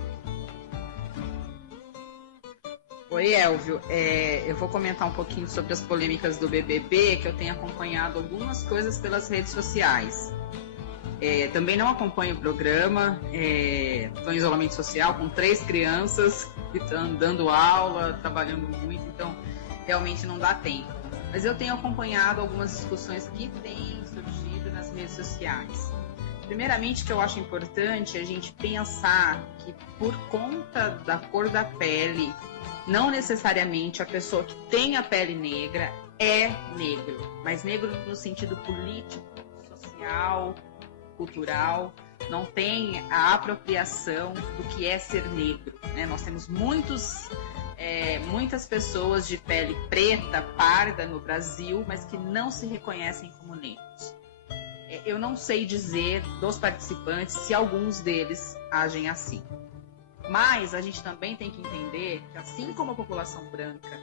Oi, Elvio. Eu vou comentar um pouquinho sobre as polêmicas do BBB, que eu tenho acompanhado algumas coisas pelas redes sociais. Também não acompanho o programa, estou em isolamento social com 3 crianças que estão dando aula, trabalhando muito, então realmente não dá tempo. Mas eu tenho acompanhado algumas discussões que têm surgido nas redes sociais. Primeiramente, que eu acho importante a gente pensar que, por conta da cor da pele, não necessariamente a pessoa que tem a pele negra é negro, mas negro no sentido político, social, cultural, não tem a apropriação do que é ser negro, né? Nós temos muitas pessoas de pele preta, parda no Brasil, mas que não se reconhecem como negros. Eu não sei dizer dos participantes se alguns deles agem assim. Mas a gente também tem que entender que, assim como a população branca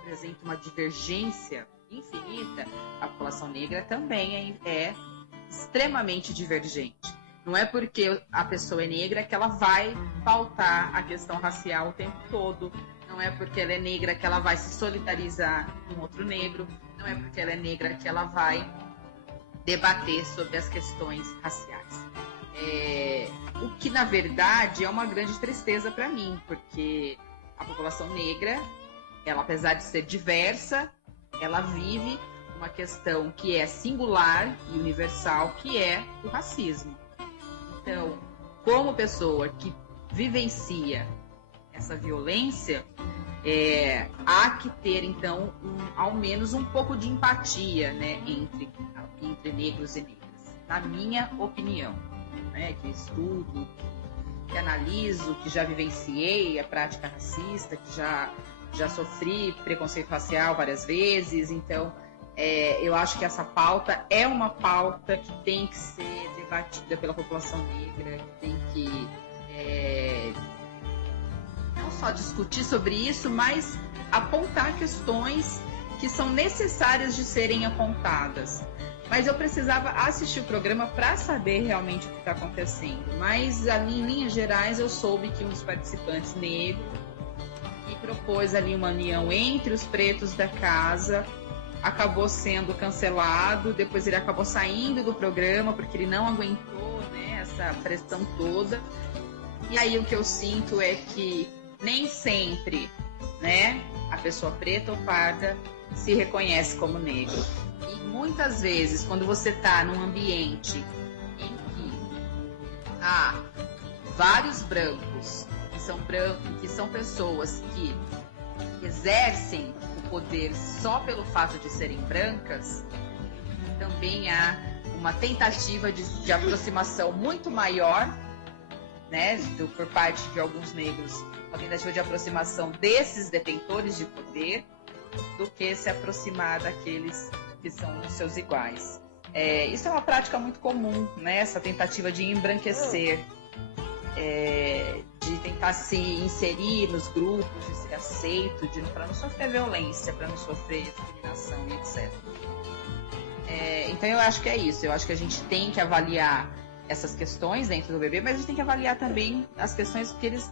apresenta uma divergência infinita, a população negra também é extremamente divergente. Não é porque a pessoa é negra que ela vai pautar a questão racial o tempo todo. Não é porque ela é negra que ela vai se solidarizar com outro negro. Não é porque ela é negra que ela vai debater sobre as questões raciais. O que, na verdade, é uma grande tristeza para mim, porque a população negra, ela, apesar de ser diversa, ela vive uma questão que é singular e universal, que é o racismo. Então, como pessoa que vivencia essa violência, há que ter, então, ao menos um pouco de empatia, né, entre negros e negras, na minha opinião. Que estudo, que analiso, que já vivenciei a prática racista, que já sofri preconceito racial várias vezes. Então, eu acho que essa pauta é uma pauta que tem que ser debatida pela população negra, que tem que não só discutir sobre isso, mas apontar questões que são necessárias de serem apontadas. Mas eu precisava assistir o programa para saber realmente o que está acontecendo. Mas, ali, em linhas gerais, eu soube que um dos participantes negros, que propôs ali uma união entre os pretos da casa, acabou sendo cancelado. Depois ele acabou saindo do programa porque ele não aguentou, né, essa pressão toda. E aí o que eu sinto é que nem sempre, né, a pessoa preta ou parda se reconhece como negro. E muitas vezes, quando você está num ambiente em que há vários brancos, que são pessoas que exercem o poder só pelo fato de serem brancas, também há uma tentativa de aproximação muito maior, né, por parte de alguns negros, uma tentativa de aproximação desses detentores de poder, do que se aproximar daqueles que são os seus iguais. Isso é uma prática muito comum, né? Essa tentativa de embranquecer, de tentar se inserir nos grupos, de ser aceito, para não sofrer violência, para não sofrer discriminação e etc. Então eu acho que é isso. Eu acho que a gente tem que avaliar essas questões dentro do BBB, mas a gente tem que avaliar também as questões que eles,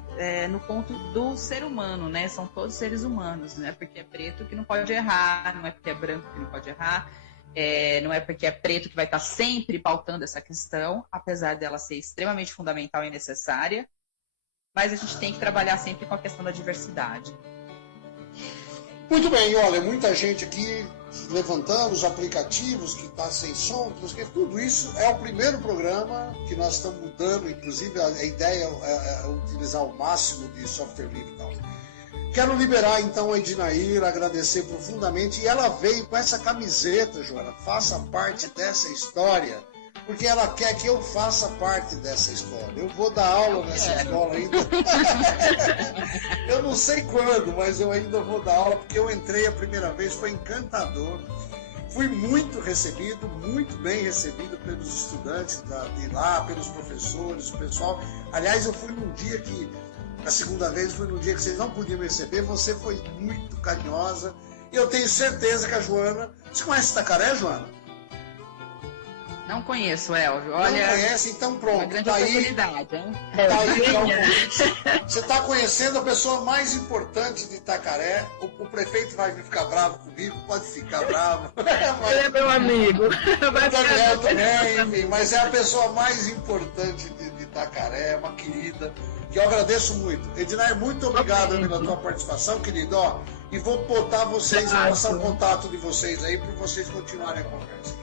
no ponto do ser humano, né? São todos seres humanos, não é porque é preto que não pode errar, não é porque é branco que não pode errar, não é porque é preto que vai estar sempre pautando essa questão, apesar dela ser extremamente fundamental e necessária, mas a gente tem que trabalhar sempre com a questão da diversidade. Muito bem, olha, muita gente aqui levantando os aplicativos que está sem som, tudo isso é o primeiro programa que nós estamos mudando, inclusive a ideia é utilizar o máximo de software livre e tal. Quero liberar então a Ednair, agradecer profundamente, e ela veio com essa camiseta, Joana, faça parte dessa história, porque ela quer que eu faça parte dessa escola. Eu vou dar aula nessa escola ainda. Eu não sei quando, mas eu ainda vou dar aula, porque eu entrei a primeira vez, foi encantador. Fui muito recebido, muito bem recebido pelos estudantes de lá, pelos professores, o pessoal. Aliás, eu fui num dia que, a segunda vez, fui num dia que vocês não podiam me receber, você foi muito carinhosa. E eu tenho certeza que a Joana... Você conhece Itacaré, Joana? Não conheço, Elvio. Olha, não conhece? Então pronto. Uma grande tá oportunidade, aí, hein? tá aí já o convite. Você está conhecendo a pessoa mais importante de Itacaré. O prefeito vai ficar bravo comigo, pode ficar bravo. Ele é meu amigo. Enfim, mas é a pessoa mais importante de Itacaré, uma querida, que eu agradeço muito. Ednair, muito obrigado pela tua participação, querido. Ó, e vou botar vocês, passar o contato de vocês aí, para vocês continuarem a conversa.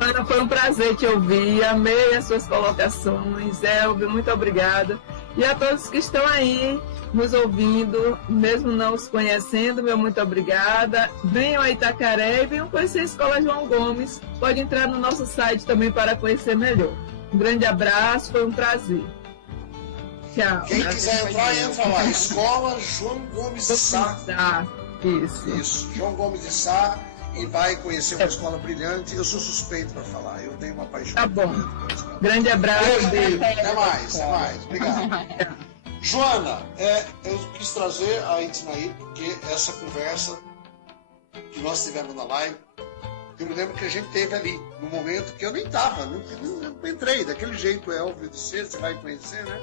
Ana, foi um prazer te ouvir, amei as suas colocações, Elvio, muito obrigada. E a todos que estão aí nos ouvindo, mesmo não os conhecendo, meu muito obrigada. Venham a Itacaré e venham conhecer a Escola João Gomes. Pode entrar no nosso site também para conhecer melhor. Um grande abraço, foi um prazer. Tchau. Quem quiser entrar, entra lá. Escola João Gomes de Sá. Isso, João Gomes de Sá. E vai conhecer uma escola brilhante. Eu sou suspeito para falar. Eu tenho uma paixão. Tá bom. Grande abraço. Beijo. Até mais. Obrigado. Joana, eu quis trazer a Ednair porque essa conversa que nós tivemos na live, eu me lembro que a gente teve ali, no momento que eu nem estava, não entrei, daquele jeito Elvio de ser, você vai conhecer, né?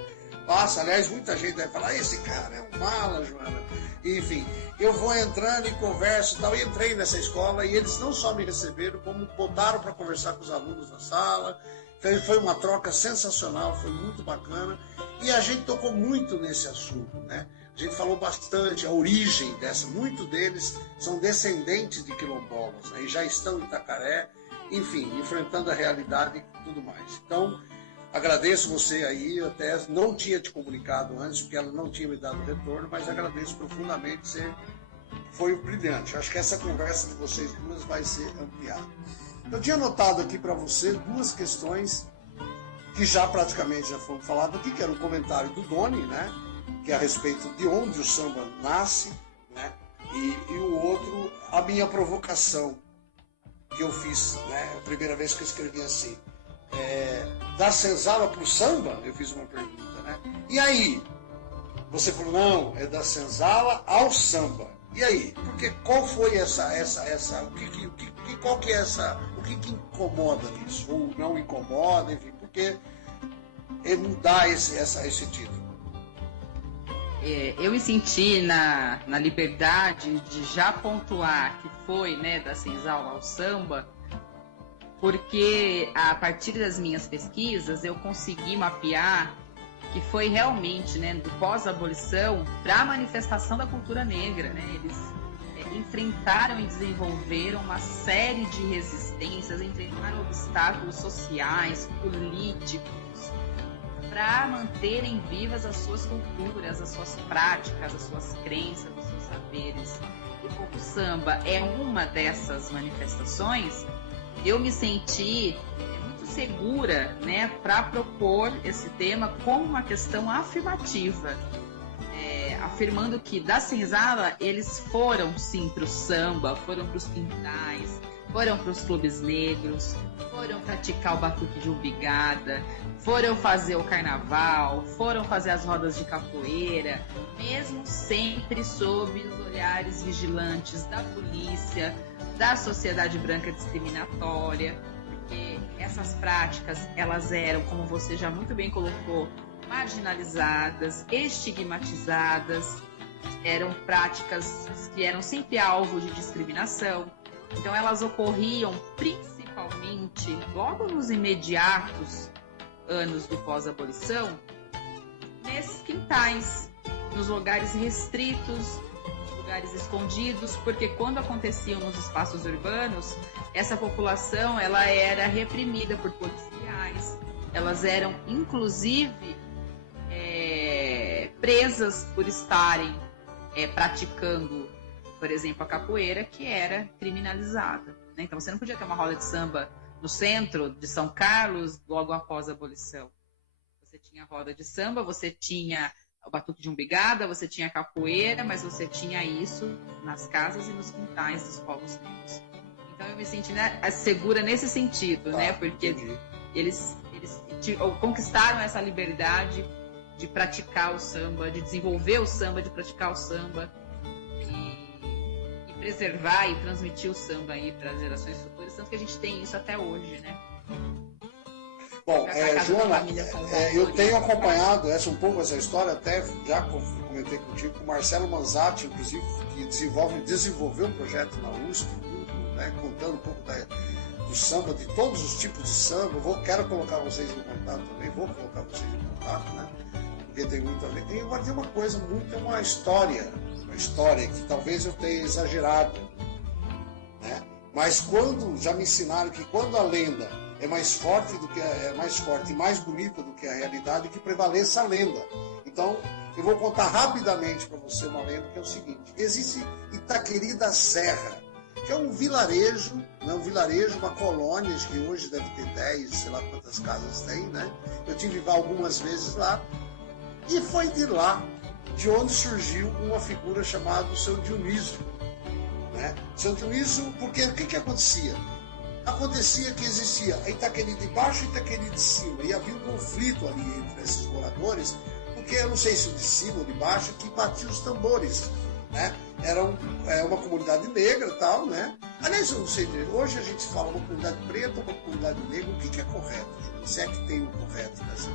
Passa, aliás, muita gente vai falar, esse cara é um mala, Joana. Enfim, eu vou entrando e converso e tal. E entrei nessa escola e eles não só me receberam, como botaram para conversar com os alunos na sala. Foi uma troca sensacional, foi muito bacana. E a gente tocou muito nesse assunto, né? A gente falou bastante a origem dessa. Muitos deles são descendentes de quilombolas, né? E já estão em Itacaré, enfim, enfrentando a realidade e tudo mais. Então, agradeço você aí, eu até não tinha te comunicado antes, porque ela não tinha me dado retorno, mas agradeço profundamente, você foi brilhante. Acho que essa conversa de vocês duas vai ser ampliada. Eu tinha anotado aqui para você duas questões que já praticamente já foram faladas aqui, que era um comentário do Doni, né, que é a respeito de onde o samba nasce, né, e o outro, a minha provocação que eu fiz, né, a primeira vez que eu escrevi assim, da senzala para o samba, eu fiz uma pergunta, né? E aí? Você falou, não, é da senzala ao samba. E aí? Porque qual foi qual que é essa, o que incomoda nisso? Ou não incomoda, enfim, porque ele não dá esse título. Eu me senti na liberdade de já pontuar que foi, né, da senzala ao samba, porque a partir das minhas pesquisas eu consegui mapear que foi realmente, né, do pós-abolição para a manifestação da cultura negra, né? Eles enfrentaram e desenvolveram uma série de resistências, enfrentaram obstáculos sociais, políticos, para manterem vivas as suas culturas, as suas práticas, as suas crenças, os seus saberes. E como o samba é uma dessas manifestações, eu me senti muito segura, né, para propor esse tema como uma questão afirmativa, afirmando que da senzala eles foram sim para o samba, foram para os quintais, foram para os clubes negros, foram praticar o batuque de umbigada, foram fazer o carnaval, foram fazer as rodas de capoeira, mesmo sempre sob os olhares vigilantes da polícia, da sociedade branca discriminatória, porque essas práticas, elas eram, como você já muito bem colocou, marginalizadas, estigmatizadas, eram práticas que eram sempre alvo de discriminação. Então elas ocorriam principalmente logo nos imediatos anos do pós-abolição, nesses quintais, nos lugares restritos, lugares escondidos, porque quando aconteciam nos espaços urbanos, essa população ela era reprimida por policiais, elas eram inclusive presas por estarem praticando, por exemplo, a capoeira, que era criminalizada, né? Então você não podia ter uma roda de samba no centro de São Carlos logo após a abolição. Você tinha roda de samba, você tinha o batuque de umbigada, você tinha a capoeira, mas você tinha isso nas casas e nos quintais dos povos negros. Então eu me senti segura nesse sentido, né? Porque eles conquistaram essa liberdade de praticar o samba, de desenvolver o samba, de praticar o samba e preservar e transmitir o samba aí para as gerações futuras, tanto que a gente tem isso até hoje, né? Bom, Joana, eu tenho acompanhado um pouco essa história, até já comentei contigo com o Marcelo Manzatti, inclusive, que desenvolveu um projeto na USP, né, contando um pouco do samba, de todos os tipos de samba. Quero colocar vocês em contato também, vou colocar vocês em contato, né, porque tem muito a ver. Tem uma coisa muito, uma história que talvez eu tenha exagerado, né, mas já me ensinaram que quando a lenda é mais forte e mais bonita do que a realidade, que prevaleça a lenda. Então, eu vou contar rapidamente para você uma lenda, que é o seguinte: existe Itaqueri da Serra, que é um vilarejo, uma colônia, que hoje deve ter 10, sei lá quantas casas tem, né? Eu tive algumas vezes lá, e foi de lá de onde surgiu uma figura chamada Seu Dionísio, né? Seu Dionísio, porque o que acontecia? Acontecia que existia a Itaqueri de baixo e Itaqueri de cima, e havia um conflito ali entre esses moradores, porque eu não sei se o de cima ou de baixo, que batia os tambores, né? Era uma comunidade negra e tal, né? Aliás, eu não sei, hoje a gente fala uma comunidade preta, uma comunidade negra, o que é correto? Se é que tem o correto nessa?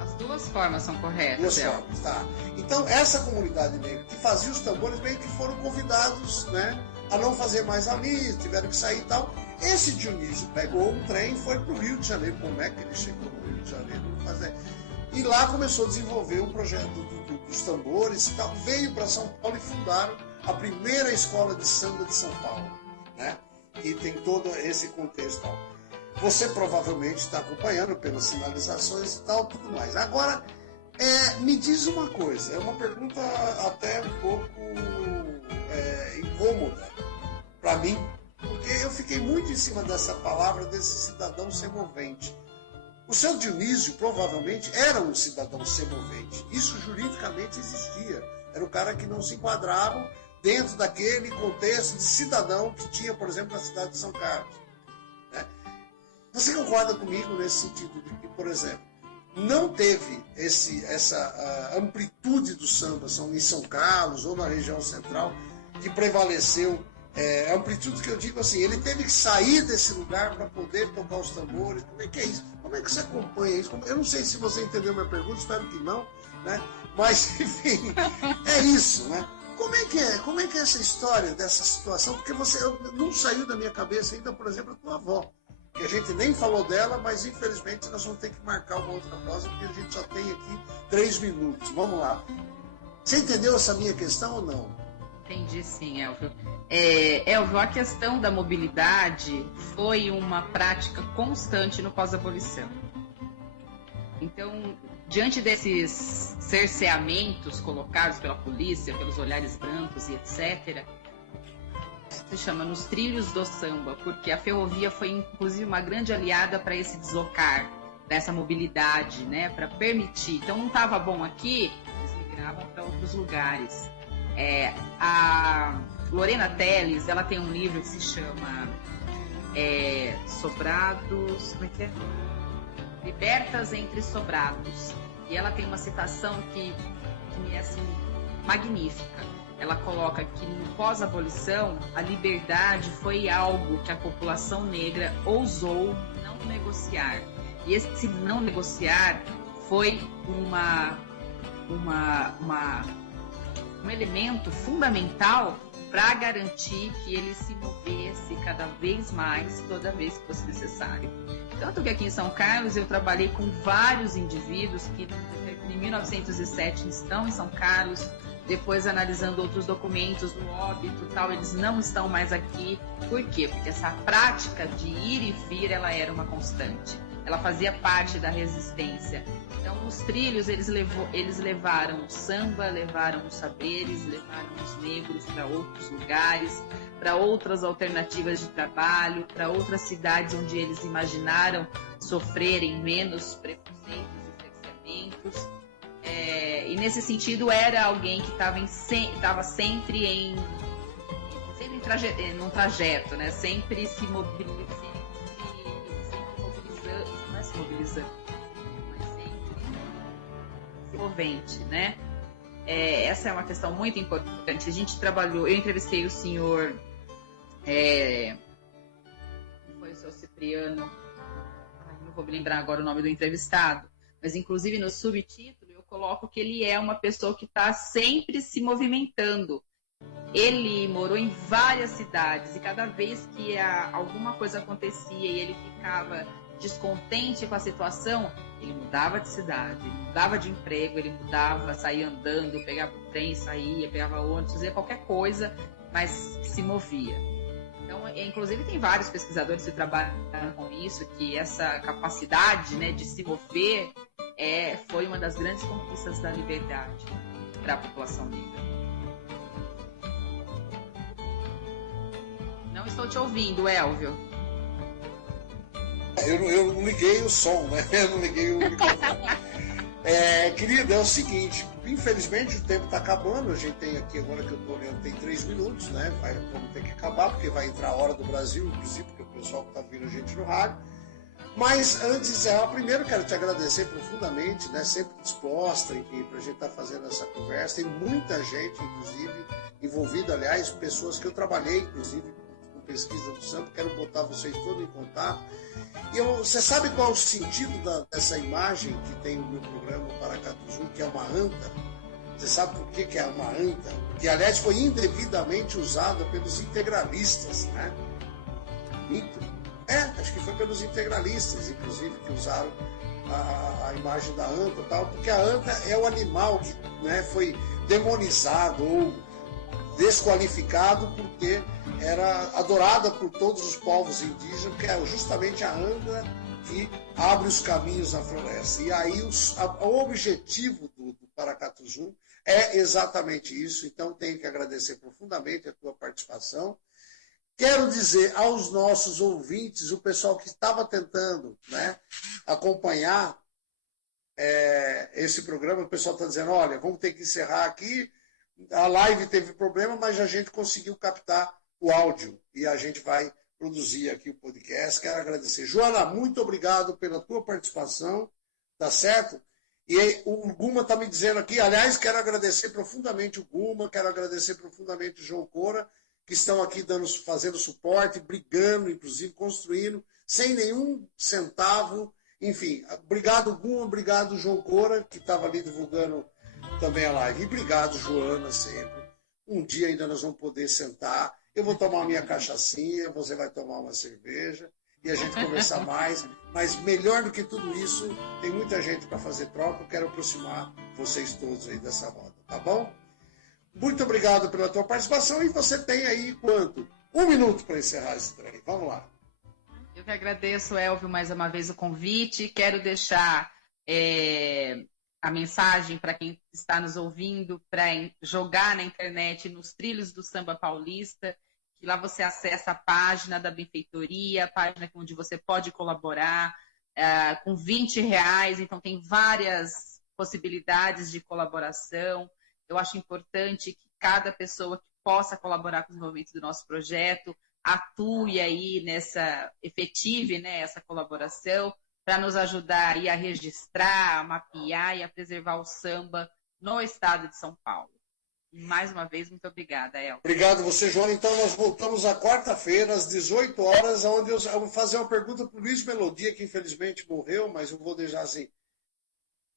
As duas formas são corretas. Duas formas, tá. Então, essa comunidade negra que fazia os tambores, meio que foram convidados, né, a não fazer mais ali, tiveram que sair e tal. Esse Dionísio pegou um trem e foi para o Rio de Janeiro. Como é que ele chegou no Rio de Janeiro? E lá começou a desenvolver um projeto dos tambores e tal. Veio para São Paulo e fundaram a primeira escola de samba de São Paulo, né? E tem todo esse contexto tal. Você provavelmente está acompanhando pelas sinalizações e tal, tudo mais. Agora, me diz uma coisa, é uma pergunta até um pouco incômoda para mim, porque eu fiquei muito em cima dessa palavra, desse cidadão semovente. O Seu Dionísio provavelmente era um cidadão semovente. Isso juridicamente existia. Era o cara que não se enquadrava dentro daquele contexto de cidadão que tinha, por exemplo, na cidade de São Carlos, né? Você concorda comigo nesse sentido de que, por exemplo, não teve essa amplitude do samba em São Carlos ou na região central que prevaleceu? A amplitude que eu digo assim, ele teve que sair desse lugar para poder tocar os tambores. Como é que é isso? Como é que você acompanha isso? Eu não sei se você entendeu minha pergunta, espero que não, né? Mas, enfim, é isso, né? Como é que é essa história dessa situação? Porque não saiu da minha cabeça ainda, por exemplo, a tua avó, que a gente nem falou dela, mas infelizmente nós vamos ter que marcar uma outra prosa, porque a gente só tem aqui 3 minutos. Vamos lá. Você entendeu essa minha questão ou não? Entendi sim, Elvio. Elvio, a questão da mobilidade foi uma prática constante no pós-abolição. Então, diante desses cerceamentos colocados pela polícia, pelos olhares brancos e etc., se chama nos trilhos do samba, porque a ferrovia foi inclusive uma grande aliada para esse deslocar, para essa mobilidade, né, para permitir. Então, não estava bom aqui, eles migravam para outros lugares. A Lorena Teles, ela tem um livro que se chama Sobrados, como é que é? Libertas entre Sobrados, e ela tem uma citação que me é assim magnífica. Ela coloca que no pós-abolição a liberdade foi algo que a população negra ousou não negociar, e esse não negociar foi um elemento fundamental para garantir que ele se movesse cada vez mais, toda vez que fosse necessário. Tanto que aqui em São Carlos eu trabalhei com vários indivíduos que em 1907 estão em São Carlos, depois analisando outros documentos do óbito e tal, eles não estão mais aqui. Por quê? Porque essa prática de ir e vir, ela era uma constante. Ela fazia parte da resistência. Então, os trilhos, eles levaram o samba, levaram os saberes, levaram os negros para outros lugares, para outras alternativas de trabalho, para outras cidades onde eles imaginaram sofrerem menos preconceitos e cerceamentos. E nesse sentido, era alguém que estava sempre num trajeto, né? Sempre se mobilizando, não é se mobilizando, mas sempre se movente, né? Essa é uma questão muito importante. A gente trabalhou, eu entrevistei o senhor, foi o senhor Cipriano, não vou me lembrar agora o nome do entrevistado, mas inclusive no subtítulo eu coloco que ele é uma pessoa que está sempre se movimentando. Ele morou em várias cidades e cada vez que alguma coisa acontecia e ele ficava descontente com a situação, ele mudava de cidade, ele mudava de emprego, ele mudava, saía andando, pegava o trem, saía, pegava ônibus, fazia qualquer coisa, mas se movia. Então, inclusive, tem vários pesquisadores que trabalham com isso, que essa capacidade, né, de se mover foi uma das grandes conquistas da liberdade para a população negra. Não estou te ouvindo, Elvio. Eu não liguei o som, né? Eu não liguei o microfone. Querida, é o seguinte, infelizmente o tempo está acabando, a gente tem aqui, agora que eu estou olhando, tem 3 minutos, né? Vamos ter que acabar, porque vai entrar a hora do Brasil, inclusive, porque o pessoal que está ouvindo a gente no rádio. Mas antes de encerrar, primeiro quero te agradecer profundamente, né? Sempre disposta, enfim, para a gente estar fazendo essa conversa. Tem muita gente, inclusive, envolvida, aliás, pessoas que eu trabalhei, inclusive, com pesquisa do samba, quero botar vocês todos em contato. E você sabe qual é o sentido dessa imagem que tem no meu programa Paracatu Zoom, que é uma anta? Você sabe por que é uma anta? Que, aliás, foi indevidamente usada pelos integralistas, né? Acho que foi pelos integralistas, inclusive, que usaram a imagem da anta e tal, porque a anta é o animal que, né, foi demonizado ou desqualificado porque era adorada por todos os povos indígenas, porque é justamente a anta que abre os caminhos na floresta. E aí o objetivo do Paracatu Zoom é exatamente isso. Então tenho que agradecer profundamente a tua participação. Quero dizer aos nossos ouvintes, o pessoal que estava tentando, né, acompanhar esse programa, o pessoal está dizendo, olha, vamos ter que encerrar aqui, a live teve problema, mas a gente conseguiu captar o áudio e a gente vai produzir aqui o podcast. Quero agradecer. Joana, muito obrigado pela tua participação, tá certo? E o Guma está me dizendo aqui, aliás, quero agradecer profundamente o Guma, quero agradecer profundamente o João Cora, que estão aqui fazendo suporte, brigando, inclusive, construindo, sem nenhum centavo. Enfim, obrigado, Guma, obrigado, João Cora, que estava ali divulgando também a live. E obrigado, Joana, sempre. Um dia ainda nós vamos poder sentar. Eu vou tomar a minha cachaçinha, você vai tomar uma cerveja e a gente conversar mais. Mas melhor do que tudo isso, tem muita gente para fazer troca. Eu quero aproximar vocês todos aí dessa roda, tá bom? Muito obrigado pela tua participação. E você tem aí quanto? 1 minuto para encerrar esse trem. Vamos lá. Eu que agradeço, Elvio, mais uma vez o convite. Quero deixar a mensagem para quem está nos ouvindo, para jogar na internet, nos trilhos do samba paulista, que lá você acessa a página da benfeitoria, a página onde você pode colaborar com R$20, então tem várias possibilidades de colaboração. Eu acho importante que cada pessoa que possa colaborar com o desenvolvimento do nosso projeto atue aí efetive, né, essa colaboração, para nos ajudar aí a registrar, a mapear e a preservar o samba no estado de São Paulo. E mais uma vez, muito obrigada, El. Obrigado você, João. Então nós voltamos à quarta-feira, às 18 horas, onde eu vou fazer uma pergunta para o Luiz Melodia, que infelizmente morreu, mas eu vou deixar assim.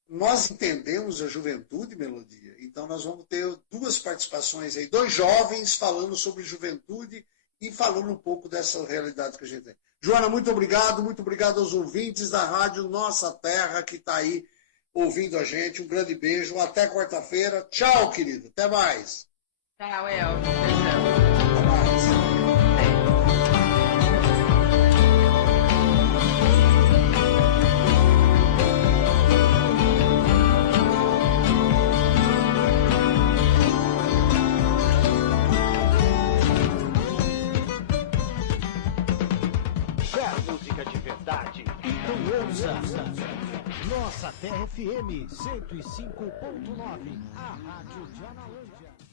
Nós entendemos a juventude, Melodia, então nós vamos ter 2 participações aí, 2 jovens falando sobre juventude e falando um pouco dessa realidade que a gente tem. Joana, muito obrigado aos ouvintes da Rádio Nossa Terra que está aí ouvindo a gente. Um grande beijo, até quarta-feira. Tchau, querido, até mais. Tchau, Elvis. Beijão. Até mais. Quer música de verdade? Então ouça Nossa Terra FM 105.9, a rádio de Analândia.